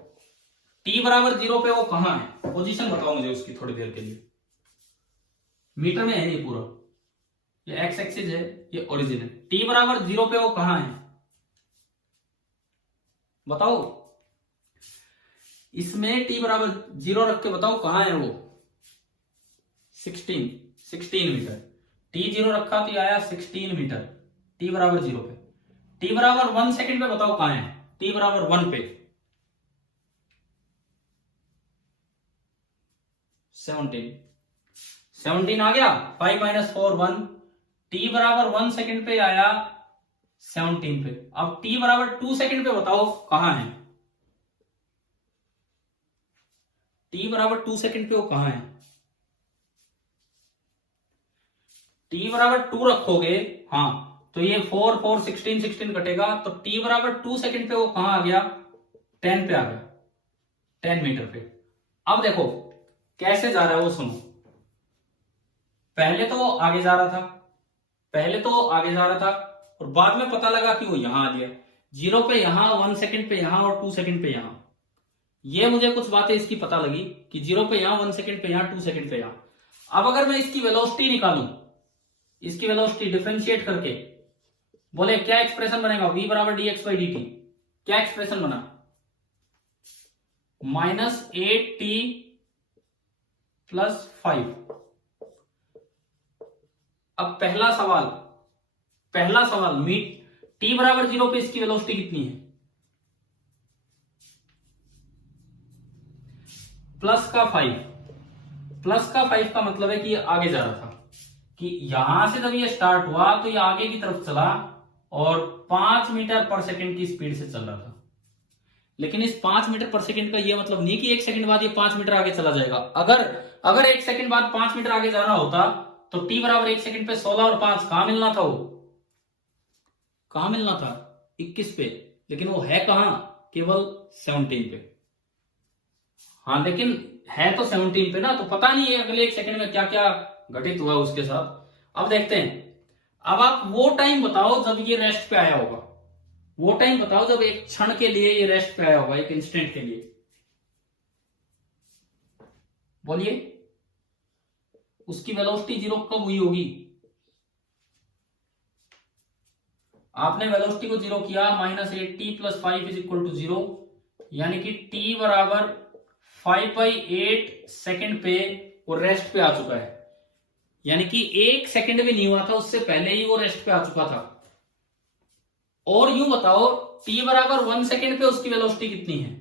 t बराबर 0 पे वो कहां है, पोजीशन बताओ मुझे उसकी थोड़ी देर के लिए। मीटर में है ये पूरा, ये x एक्सिस है, ये ओरिजिन है। t बराबर 0 पे वो कहां है बताओ, इसमें t बराबर 0 रख के बताओ कहां है वो, 16 मीटर। t 0 रखा तो आया 16 मीटर, t बराबर 0 पे। t बराबर 1 सेकेंड पे बताओ कहां है, t बराबर 1 पे 17 आ गया, 5 - 4 1। t बराबर 1 सेकेंड पे आया 17 पे। अब t बराबर 2 सेकेंड पे बताओ कहां है, t बराबर 2 सेकेंड पे वो कहां है, t बराबर 2 रखोगे, हाँ तो ये 4 4 16 कटेगा, तो t बराबर 2 सेकेंड पे वो कहां आ गया, 10 पे आ गया, 10 मीटर पे। अब देखो कैसे जा रहा है वो सुनो। पहले तो वो आगे जा रहा था, पहले तो वो आगे जा रहा था और बाद में पता लगा कि वो यहां आ गया, 0 पे यहां, 1 सेकेंड पे यहां और 2 सेकेंड पे यहां। ये मुझे कुछ बातें इसकी पता लगी कि 0 पे यहां, 1 सेकेंड पे यहां, 2 सेकेंड पे यहां। अब अगर मैं इसकी वेलोसिटी निकालूं, इसकी वेलोसिटी डिफरेंशिएट करके, बोले क्या एक्सप्रेशन बनेगा, v बराबर dx/dt। क्या एक्सप्रेशन बना, -8t प्लस 5। अब पहला सवाल मीट t बराबर 0 पे इसकी वेलोसिटी कितनी है, प्लस का 5 का मतलब है कि ये आगे जा रहा था। कि यहां से जब ये स्टार्ट हुआ तो ये आगे की तरफ चला और 5 मीटर पर सेकंड की स्पीड से चल रहा था। लेकिन इस 5 मीटर पर सेकंड का ये मतलब नहीं कि 1 सेकंड बाद ये 5 मीटर आगे चला जाएगा। अगर अगर 1 सेकंड बाद 5 मीटर आगे जाना होता तो t बराबर 1 सेकंड पे 16 और 5 कहां मिलना था? वो कहां मिलना था? 21 पे। लेकिन वो है कहां? केवल 17 पे। हाँ, लेकिन है तो 17 पे ना, तो पता नहीं है अगले 1 सेकंड में क्या क्या घटित हुआ उसके साथ। अब देखते हैं। अब आप वो टाइम बताओ जब ये रेस्ट पे आया होगा। वो टाइम बताओ जब एक क्षण के लिए ये रेस्ट पे आया होगा, एक इंस्टेंट के लिए। बोलिए, उसकी वेलोसिटी जीरो कब हुई होगी? आपने वेलोसिटी को जीरो किया, -8t + 5 = 0, यानी कि t बराबर 5/8 सेकंड पे वो रेस्ट पे आ चुका है। यानी कि 1 सेकंड भी नहीं हुआ था, उससे पहले ही वो रेस्ट पे आ चुका था। और यूं बताओ, t बराबर 1 सेकंड पे उसकी वेलोसिटी कितनी है?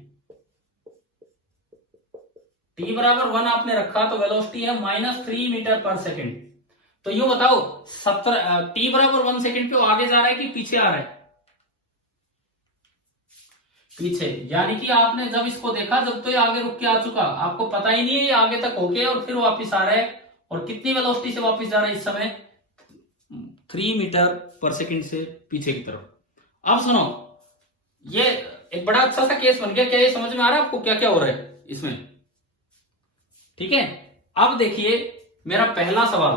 t बराबर 1 आपने रखा तो वेलोसिटी है -3 मीटर पर सेकंड। तो यूं बताओ, t बराबर 1 सेकंड पे वो आगे जा रहा है कि पीछे आ रहा है? पीछे। यानी कि आपने जब इसको देखा जब तो ये आगे रुक के आ चुका, आपको पता ही नहीं है ये आगे तक होके और फिर वापस आ रहा है। और कितनी वेलोसिटी से वापस जा रहा है इस समय? 3 मीटर पर सेकंड से पीछे की तरफ। अब सुनो, ये एक बड़ा अच्छा सा केस बन गया। क्या ये समझ में आ रहा है आपको क्या क्या हो रहा है इसमें? ठीक है। अब देखिए मेरा पहला सवाल,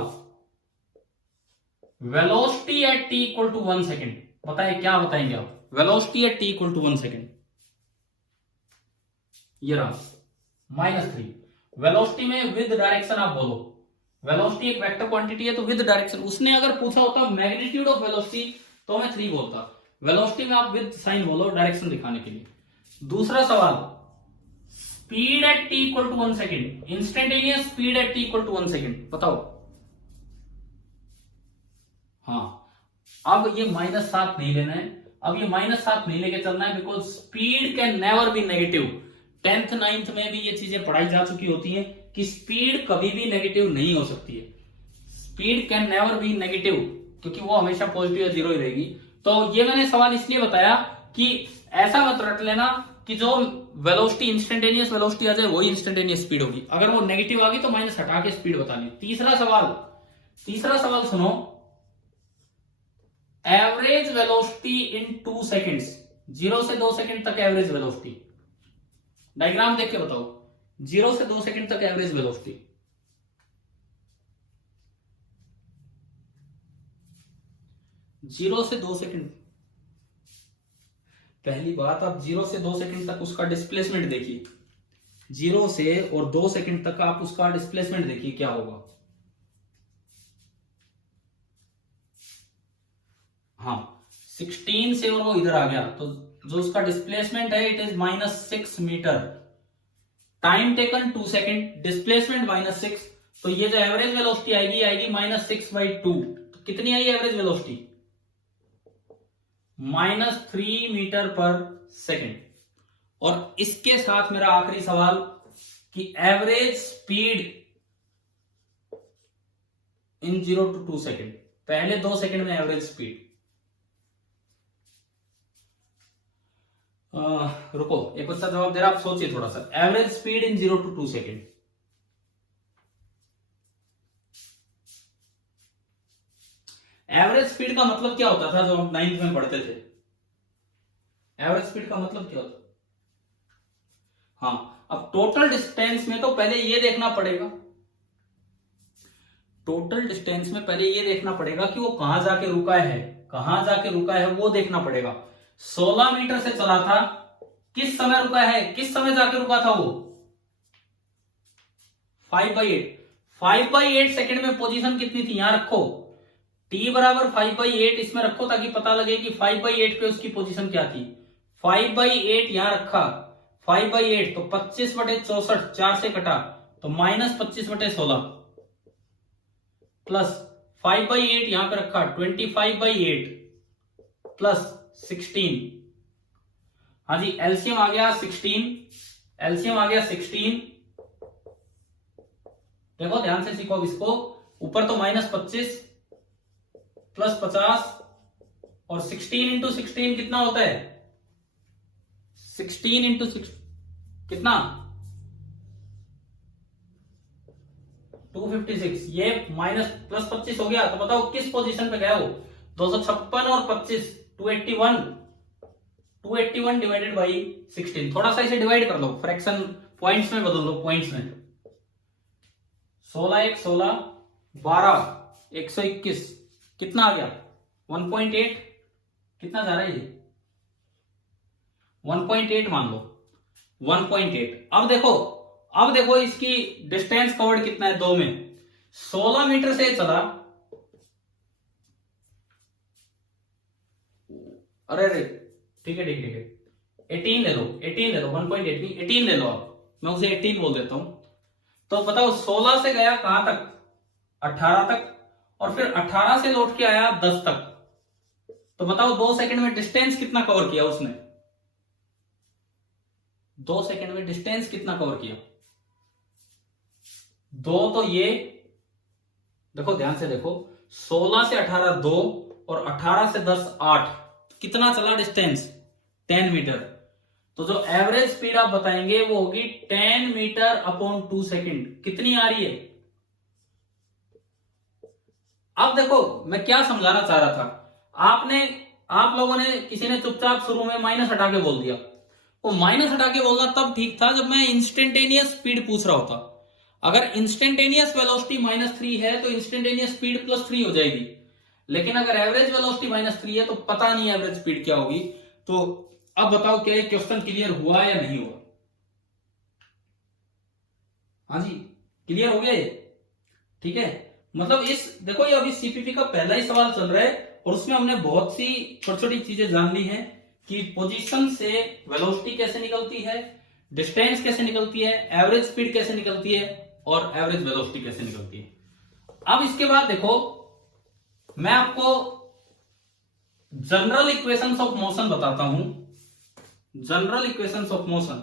वेलोसिटी एट t = 1 सेकंड। बताइए क्या बताएंगे आप? वेलोसिटी एट t = 1 सेकंड, ये रहा -3। वेलोसिटी में विद डायरेक्शन आप बोलो। वेलोसिटी एक वेक्टर क्वांटिटी है तो विद डायरेक्शन। उसने अगर पूछा होता मैग्नीट्यूड ऑफ वेलोसिटी तो मैं 3 बोलता। वेलोसिटी में आप विद साइन बोलो डायरेक्शन दिखाने के लिए। दूसरा सवाल, speed at t = 1 second, instantaneous speed at t = 1 second, बताओ। हाँ, अब ये -7 नहीं लेना है। अब ये -7 नहीं लेके चलना है, because speed can never be negative. 10th 9th में भी ये चीजें पढ़ाई जा चुकी होती हैं कि स्पीड कभी भी नेगेटिव नहीं हो सकती है। Speed can never be negative, क्योंकि वो हमेशा पॉजिटिव या जीरो ही रहेगी। तो ये मैंने सवाल इसलिए बताया कि ऐसा मत रट लेना कि जो वेलोसिटी इंस्टेंटेनियस वेलोसिटी आ जाए वही इंस्टेंटेनियस स्पीड होगी। अगर वो नेगेटिव आ गई तो माइनस हटा के स्पीड बतानी। तीसरा सवाल सुनो, एवरेज वेलोसिटी इन 2 सेकेंड्स। 0 से 2 सेकंड तक एवरेज वेलोसिटी, डायग्राम देख के बताओ। 0 से 2 सेकंड तक एवरेज वेलोसिटी, 0 से 2 सेकंड। पहली बात, आप 0 से 2 सेकंड तक उसका डिस्प्लेसमेंट देखिए। 0 से और 2 सेकंड तक आप उसका डिस्प्लेसमेंट देखिए क्या होगा। हाँ, 16 से और वो इधर आ गया तो जो उसका डिस्प्लेसमेंट है it is -6 meter. Time taken 2 second, displacement -6। तो ये जो एवरेज वेलोसिटी आएगी -6/2। तो कितनी आई एवरेज वेलोसिटी? -3 मीटर पर सेकंड। और इसके साथ मेरा आखिरी सवाल कि average speed in 0 to 2 second. पहले 2 सेकंड में एवरेज स्पीड, रुको, एक बच्चा जवाब दे रहा, आप सोचिए थोड़ा सा। Average speed in 0 to 2 second. Average speed का मतलब क्या होता था जो हम 9th में पढ़ते थे? एवरेज स्पीड का मतलब क्या होता? हाँ, अब टोटल डिस्टेंस में तो पहले ये देखना पड़ेगा। टोटल डिस्टेंस में पहले ये देखना पड़ेगा कि वो कहां जाके रुका है, कहां जाके रुका है वो देखना पड़ेगा। 16 मीटर से चला था, किस समय रुका है, किस समय जाके रुका था वो? 5/8 सेकंड में पोजीशन कितनी थी? यहां रखो, t बराबर 5/8 इसमें रखो ताकि पता लगे कि 5/8 पे उसकी पोजीशन क्या थी। 5/8 यहां रखा, 5/8 तो 25/64, 4 से कटा तो -25/16 प्लस 5/8 यहां पे रखा, 25/8 प्लस 16। हाँ जी, एलसीएम आ गया 16। एलसीएम आ गया 16। देखो ध्यान से सीखो इसको। ऊपर तो -25 प्लस 50 और 16 इंटू 16 कितना होता है? 16 इंटू 6 कितना? 256। ये -+25 हो गया। तो बताओ किस पोजीशन पे गया वो? 256 और 25 281। 281 डिवाइडेड बाई 16। थोड़ा सा इसे डिवाइड कर दो, फ्रैक्शन पॉइंट्स में बदल दो, पॉइंट्स में। 16 1 16 12 121 कितना आ गया? 1.8। कितना जा रहा है ये? 1.8 मान लो, 1.8। अब देखो इसकी डिस्टेंस कवर्ड कितना है 2 में। 16 मीटर से चला, अरे ठीक है 18 ले लो, 1.8 नहीं 18 ले लो आप, मैं उसे 18 बोल देता हूं। तो बताओ 16 से गया कहां तक? 18 तक, और फिर 18 से लौट के आया 10 तक। तो बताओ 2 सेकंड में डिस्टेंस कितना कवर किया उसने? 2 सेकंड में डिस्टेंस कितना कवर किया? 2 तो ये देखो, ध्यान से देखो, 16 से 18 2 और 18 से 10 8। कितना चला डिस्टेंस? 10 मीटर। तो जो एवरेज स्पीड आप बताएंगे वो होगी 10 मीटर अपॉन 2 सेकंड। कितनी आ रही है? अब देखो मैं क्या समझाना चाह रहा था। आप लोगों ने, किसी ने चुपचाप शुरू में माइनस हटा के बोल दिया। वो माइनस हटा के बोलना तब ठीक था जब मैं इंस्टेंटेनियस स्पीड पूछ रहा होता। अगर इंस्टेंटेनियस वेलोसिटी -3 है तो इंस्टेंटेनियस स्पीड +3 हो जाएगी। लेकिन अगर एवरेज वेलोसिटी -3 है तो पता नहीं एवरेज स्पीड क्या होगी। तो अब बताओ क्या क्वेश्चन क्लियर हुआ या नहीं हुआ? हाँ जी, क्लियर हो गया ये? ठीक है, मतलब देखो ये अभी सीपीपी का पहला ही सवाल चल रहा है और उसमें हमने बहुत सी छोटी छोटी चीजें जान ली हैं कि पोजीशन से वेलोसिटी कैसे निकलती है, डिस्टेंस कैसे निकलती है, एवरेज स्पीड कैसे निकलती है और एवरेज वेलोसिटी कैसे निकलती है। अब इसके बाद देखो मैं आपको जनरल इक्वेशंस ऑफ मोशन बताता हूं। जनरल इक्वेशंस ऑफ मोशन,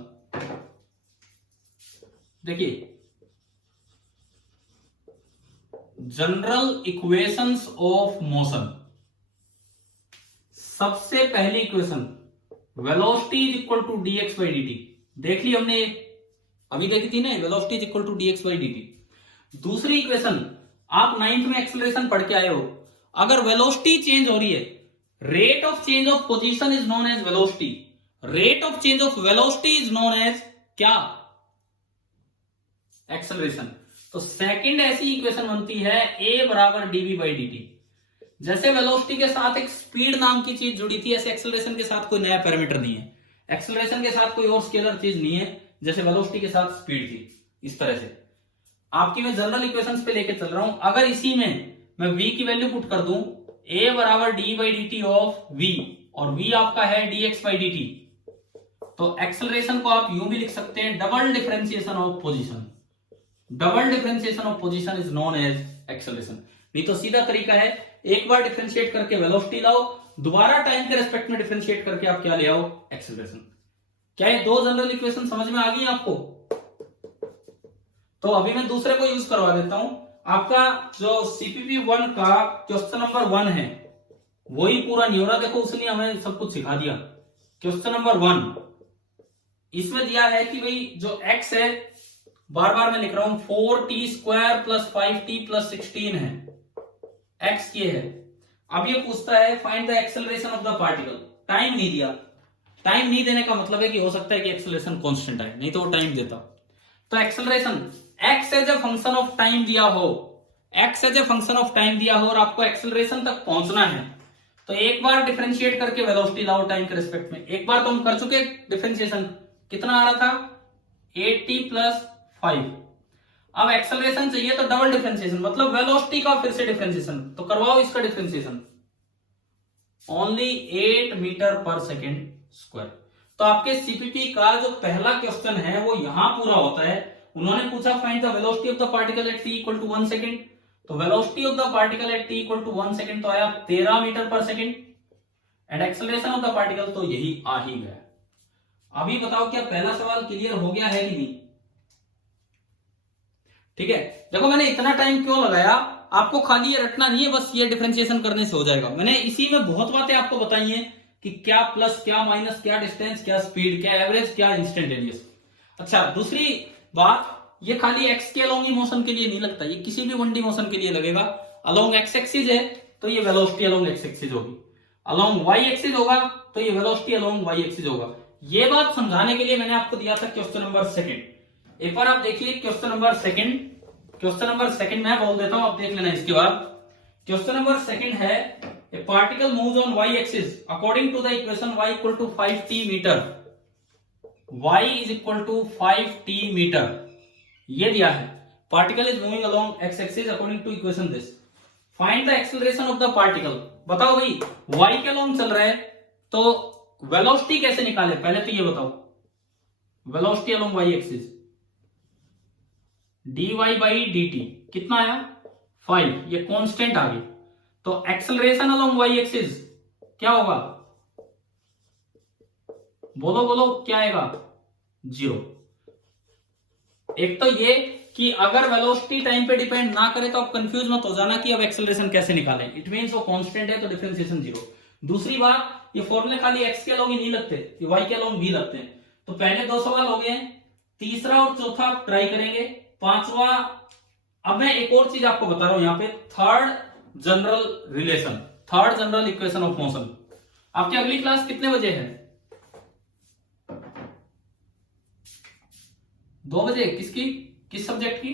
देखिए जनरल इक्वेशंस ऑफ मोशन। सबसे पहली equation velocity is equal to dx by dt। देख ली हमने, अभी देखी थी ना, velocity is equal to dx by dt। दूसरी इक्वेशन आप 9th में एक्सेलरेशन पढ़ के आए हो। अगर वेलोसिटी चेंज हो रही है, rate of change of position is known as velocity, rate of change of velocity is known as क्या? एक्सेलरेशन। तो सेकंड ऐसी इक्वेशन बनती है a बराबर dv बाई dt। जैसे वेलोसिटी के साथ एक स्पीड नाम की चीज जुड़ी थी, ऐसे एक्सेलरेशन के साथ कोई नया पैरामीटर नहीं है। एक्सेलरेशन के साथ कोई और स्केलर चीज नहीं है, जैसे वेलोसिटी के साथ स्पीड थी। इस तरह से आपकी मैं जनरल इक्वेशंस पे लेके चल रहा हूं। अगर इसी में मैं v की वैल्यू पुट कर दूं, a बराबर d by d t of v, और v आपका है dx बाई dt, तो एक्सेलरेशन को आप यूं भी लिख सकते हैं, double differentiation of position. Double differentiation of position is known as acceleration. नहीं तो सीधा तरीका है, एक बार डिफरेंशिएट करके वेलोसिटी लाओ, दोबारा टाइम के रेस्पेक्ट में डिफरेंशिएट करके आप क्या ले आओ? एक्सेलरेशन। क्या ये दो जनरल इक्वेशन समझ में आ गई आपको? तो अभी मैं दूसरे को यूज करवा देता हूं। आपका जो सीपीपी 1 का क्वेश्चन नंबर 1 है वही पूरा नहीं हो रहा। देखो उसने हमें सब कुछ सिखा दिया। क्वेश्चन नंबर 1 इसमें दिया है कि भाई जो x है, बार बार मैं लिख रहा हूं, 4t² प्लस 5t प्लस 16 है, x ये है। अब ये पूछता है find the acceleration of the particle. Time नहीं दिया। टाइम नहीं देने का मतलब है कि हो सकता है कि एक्सेलरेशन कांस्टेंट आए, नहीं तो वो टाइम देता। तो acceleration x as a function of time दिया हो, x as a function of time दिया हो और आपको एक्सेलरेशन तक पहुंचना है, तो एक बार डिफरेंशिएट करके वेलोसिटी लाओ टाइम के रिस्पेक्ट में। एक बार तो हम कर चुके डिफरेंशिएशन, कितना आ रहा था? 8t plus 5। अब एक्सेलरेशन चाहिए तो डबल डिफरेंशिएशन, मतलब वेलोसिटी का फिर से डिफरेंशिएशन। तो करवाओ इसका डिफरेंशिएशन, ओनली 8 मीटर पर सेकेंड स्क्वायर। तो आपके सीपीपी का जो पहला क्वेश्चन है वो यहां पूरा होता है। उन्होंने पूछा find the velocity of the particle at t equal to 1 second. तो velocity of the particle at t equal to 1 second तो आया 13 मीटर पर second, and acceleration of the particle तो यही आ ही गया। अभी बताओ क्या पहला सवाल क्लियर हो गया है कि नहीं? ठीक है, देखो मैंने इतना टाइम क्यों लगाया, आपको खाली ये रटना नहीं है, बस ये डिफरेंशिएशन करने से हो जाएगा। मैंने इसी में बहुत बातें आपको बताई हैं कि क्या प्लस, क्या माइनस, क्या डिस्टेंस, क्या स्पीड, क्या एवरेज, क्या इंस्टेंटेनियस। अच्छा, दूसरी बात, ये खाली एक्स के अलोंग ही मोशन के लिए नहीं लगता, ये किसी भी 1D मोशन के लिए लगेगा। अलोंग एक्स एक्सिस है तो ये वेलोसिटी अलोंग एक्स एक्सिस होगी, अलोंग वाई एक्सिस होगा तो ये वेलोसिटी अलोंग वाई एक्सिस होगा। ये बात समझाने के लिए मैंने आपको दिया था क्वेश्चन नंबर सेकंड। एक बार आप देखिए question number second. Question number second मैं बोल देता हूं, आप देख लेना इसके बाद। क्वेश्चन नंबर सेकंड है, a particle moves on y axis according to the equation y equal to 5t meter, y is equal to 5t meter. ये दिया है, particle is moving along x axis according to equation this, find the acceleration of the particle. बताओ भाई, y के along चल रहा है तो वेलोसिटी कैसे निकाले, पहले तो ये बताओ। Velocity along y axis dy by dt कितना आया 5, ये कांस्टेंट आ गई। तो एक्सेलरेशन अलोंग वाई एक्सिस क्या होगा, बोलो बोलो क्या आएगा, 0। एक तो ये कि अगर वेलोसिटी टाइम पे डिपेंड ना करे तो आप कंफ्यूज मत हो जाना कि अब एक्सेलरेशन कैसे निकालें, इट मींस वो कांस्टेंट है तो डिफरेंशिएशन 0। दूसरी बात, ये फॉर्मूले खाली एक्स के अलोंग ही नहीं लगते, ये वाई के अलोंग भी लगते हैं। तो पहले 2 सवाल हो गए, तीसरा और चौथा आप ट्राई करेंगे, पांचवा अब मैं एक और चीज आपको बता रहा हूं यहां पे, third general relation, third general equation of motion. आपकी अगली क्लास कितने बजे है, 2 बजे। किसकी, किस सब्जेक्ट की,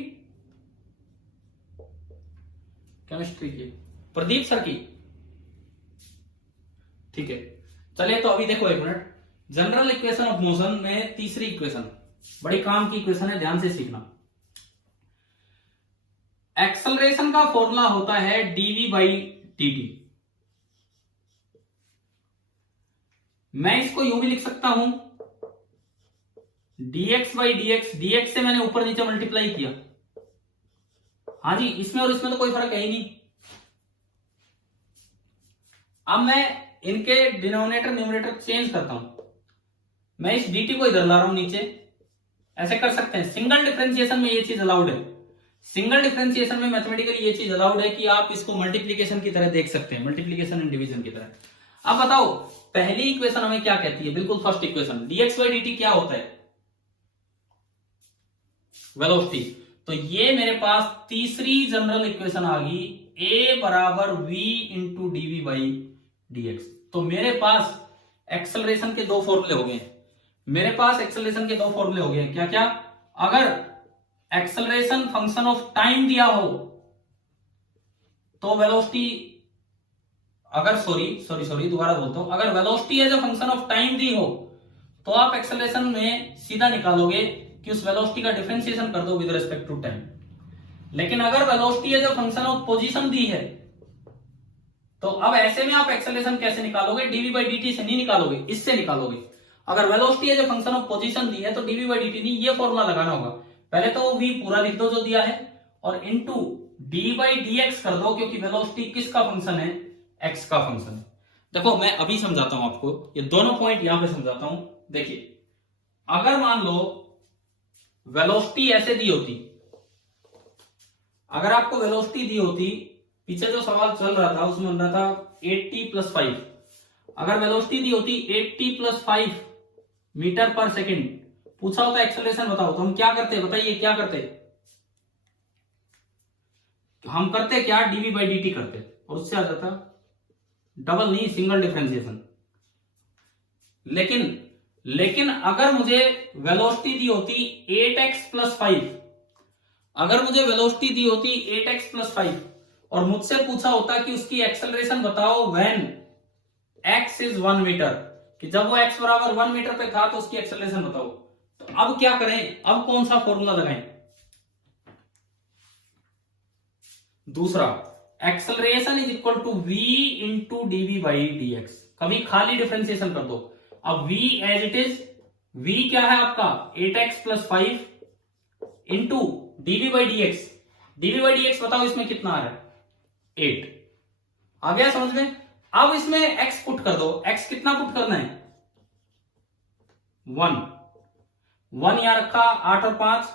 केमिस्ट्री की, प्रदीप सर की, ठीक है। चलिए तो अभी देखो एक minute, general equation of motion में तीसरी इक्वेशन बड़ी काम की इक्वेशन है, ध्यान से सीखना। एक्सेलरेशन का फॉर्मूला होता है dv बाई dt। मैं इसको यूं भी लिख सकता हूं, dx बाई dx, dx से मैंने ऊपर नीचे मल्टीप्लाई किया, हाँ जी, इसमें और इसमें तो कोई फर्क है ही नहीं। अब मैं इनके डिनोमिनेटर न्यूमरेटर चेंज करता हूं, मैं इस dt को इधर ला रहा हूं नीचे, ऐसे कर सकते हैं। सिंगल डिफरेंशिएशन में ये चीज अलाउड है, सिंगल डिफरेंशिएशन में मैथमेटिकली ये चीज अलाउड है कि आप इसको मल्टीप्लीकेशन की तरह देख सकते हैं, मल्टीप्लीकेशन एंड डिवीजन की तरह। अब बताओ पहली इक्वेशन हमें क्या कहती है, बिल्कुल first equation, dx by dt क्या होता है, वेलोसिटी। तो ये मेरे पास तीसरी जनरल इक्वेशन आ गई, a बराबर v into dv by dx। तो मेरे पास एक्सेलरेशन के 2 फॉर्मूले हो गए हैं, मेरे पास एक्सेलरेशन के 2 फॉर्मूले हो गए हैं। क्या क्या, अगर एक्सेलरेशन फंक्शन ऑफ टाइम दिया हो तो वेलोसिटी, अगर सॉरी दोबारा बोलता हूं, अगर velocity as a function of time दी हो तो आप एक्सेलरेशन में सीधा निकालोगे कि उस वेलोसिटी का डिफरेंशिएशन कर दो विद रिस्पेक्ट टू टाइम। लेकिन अगर velocity as a function of position दी है तो अब ऐसे में आप एक्सेलरेशन कैसे निकालोगे, dv बाई dt से नहीं निकालोगे, इससे निकालोगे। अगर velocity as a function of position दी है तो dv बाई dt नहीं, ये फॉर्मूला लगाना होगा। पहले तो v पूरा लिख दो जो दिया है, और इनटू d बाई dx कर दो, क्योंकि वेलोसिटी किसका फंक्शन है, x का फंक्शन है। देखो मैं अभी समझाता हूं आपको, ये दोनों पॉइंट यहां पे समझाता हूं। देखिए, अगर मान लो वेलोसिटी ऐसे दी होती, अगर आपको वेलोसिटी दी होती, पीछे जो सवाल चल रहा था उसमें बन रहा था 8t प्लस 5, अगर वेलोसिटी दी होती 8t प्लस 5 मीटर पर सेकेंड, पूछा होता एक्सेलरेशन बताओ, तो हम क्या करते, बताइए क्या करते, हम करते क्या, dv बाई dt करते, और उससे आ जाता डबल नहीं, सिंगल डिफरेंशिएशन। लेकिन अगर मुझे वेलोसिटी दी होती 8x प्लस 5, अगर मुझे वेलोसिटी दी होती 8x प्लस 5 और मुझसे पूछा होता कि उसकी एक्सेलरेशन बताओ व्हेन x इज 1 मीटर, कि जब वो x बराबर 1 मीटर पे था तो उसकी एक्सेलरेशन बताओ, तो अब क्या करें, अब कौन सा फॉर्मूला लगाएं, दूसरा, acceleration is equal to v into dv by dx। कभी खाली डिफरेंशिएशन कर दो, अब v as it is, v क्या है आपका 8x plus 5 into dv by dx, dv by dx बताओ इसमें कितना आ रहा है, 8। आ गया समझ में। अब इसमें x पुट कर दो, x कितना पुट करना है, 1 यहां रखा, 8 और 5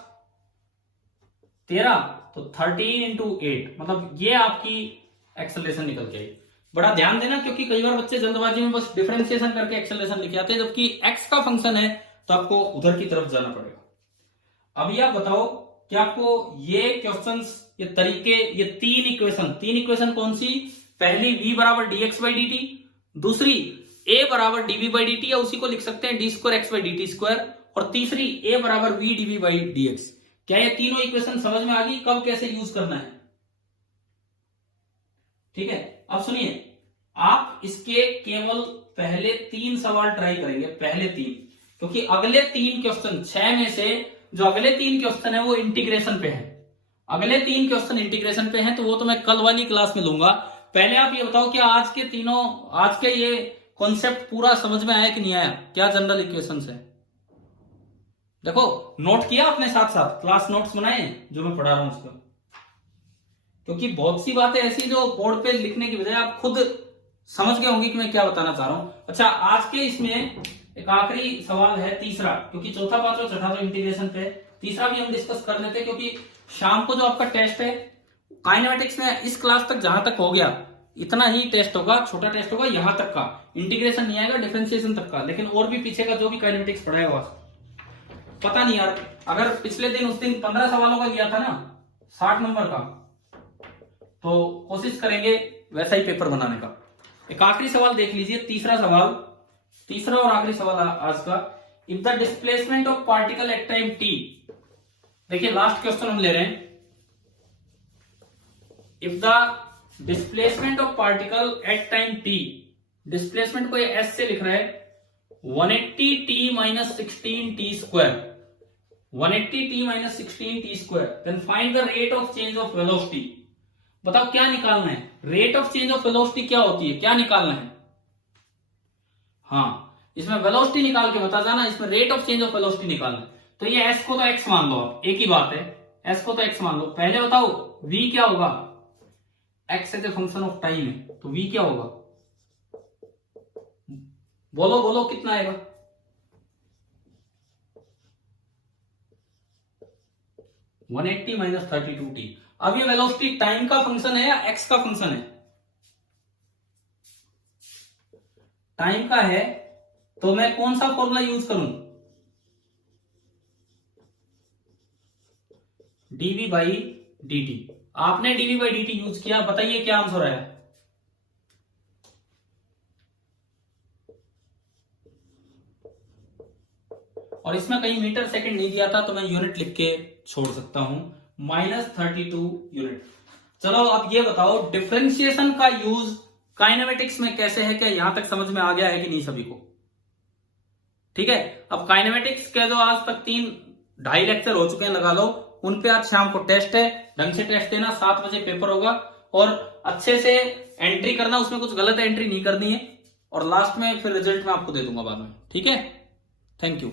13, तो 13 इंटू 8, मतलब ये आपकी एक्सेलरेशन निकल के आई। बड़ा ध्यान देना, क्योंकि कई बार बच्चे जल्दबाजी में बस डिफरेंशिएशन करके एक्सेलरेशन लिख आते हैं, जबकि एक्स का फंक्शन है तो आपको उधर की तरफ जाना पड़ेगा। अभी आप बताओ कि आपको ये क्वेश्चंस, ये तरीके, ये तीन इक्वेशन कौन सी? पहली v बराबर dx बाई dt, दूसरी a बराबर dv बाई dt, या उसी को लिख सकते हैं d square x by dt square, और तीसरी a बराबर v dv बाई dx। क्या ये तीनों इक्वेशन समझ में आ गई कब कैसे यूज करना है? ठीक है, अब सुनिए, आप इसके केवल पहले 3 सवाल ट्राई करेंगे, पहले 3, क्योंकि अगले 3 क्वेश्चन 6 में से जो अगले 3 क्वेश्चन है वो इंटीग्रेशन पे है। अगले 3 क्वेश्चन इंटीग्रेशन पे हैं, तो वो तो मैं कल वाली क्लास में लूंगा। पहले आप ये बताओ कि आज के ये कॉन्सेप्ट पूरा समझ में आया कि नहीं आया? क्या जनरल इक्वेशंस है? देखो, नोट किया अपने साथ साथ, क्लास नोट्स बनाए जो मैं पढ़ा रहा हूं उसका, क्योंकि बहुत सी बातें ऐसी जो बोर्ड पे लिखने की बजाय आप खुद समझ गए होंगे कि मैं क्या बताना चाह रहा हूं। अच्छा, आज के इसमें एक आखिरी सवाल है, तीसरा, क्योंकि चौथा, पांचवा, छठा तो इंटीग्रेशन पे, तीसरा भी हम डिस्कस कर लेते हैं, क्योंकि शाम को जो आपका टेस्ट है काइनेमेटिक्स में, इस क्लास तक जहां तक हो गया इतना ही टेस्ट होगा, छोटा टेस्ट होगा यहां तक का, इंटीग्रेशन नहीं आएगा, डिफरेंशिएशन तक का, लेकिन और भी पीछे का जो भी काइनेमेटिक्स पढ़ाएगा पता नहीं यार। अगर पिछले दिन उस दिन 15 सवालों का लिया था ना, 60 नंबर का, तो कोशिश करेंगे वैसा ही पेपर बनाने का। एक आखिरी सवाल देख लीजिए, तीसरा और आखिरी सवाल आज का। If the displacement of particle at time t, देखिए लास्ट क्वेश्चन हम ले रहे हैं। If the displacement of particle at time t, displacement को ये s से लिख रहा है 180t minus 16t square, 180t minus 16t square, then find the rate of change of velocity. बताओ क्या निकालना है? Rate of change of velocity क्या होती है, क्या निकालना है? हाँ, इसमें वेलोसिटी निकाल के बता जाना, इसमें rate of change of velocity निकालना है। तो ये s को तो x मान लो आप, एक ही बात है, s को तो x मान लो। पहले बताओ v क्या होगा? x as a function of time है, तो v क्या होगा? बोलो कितना आएगा? One 180 minus 32t। अब ये वेलोसिटी टाइम का फंक्शन है या x का फंक्शन है? टाइम का है, तो मैं कौन सा फॉर्मूला यूज करूं? dv by dt। आपने dv बाई dt यूज किया, बताइए क्या आंसर आया? और इसमें कहीं मीटर सेकंड नहीं दिया था, तो मैं यूनिट लिख के छोड़ सकता हूं, -32 यूनिट। चलो अब ये बताओ, डिफरेंशिएशन का यूज काइनेमेटिक्स में कैसे है? क्या यहां तक समझ में आ गया है कि नहीं सभी को? ठीक है, अब काइनेमेटिक्स के जो आज तक 2.5 लेक्चर हो चुके हैं लगा लो, उन पे आज शाम को टेस्ट है, ढंग से टेस्ट देना, 7 बजे पेपर होगा, और अच्छे से एंट्री करना, उसमें कुछ गलत एंट्री नहीं करनी है, और लास्ट में फिर रिजल्ट में आपको दे दूंगा बाद में। ठीक है, थैंक यू।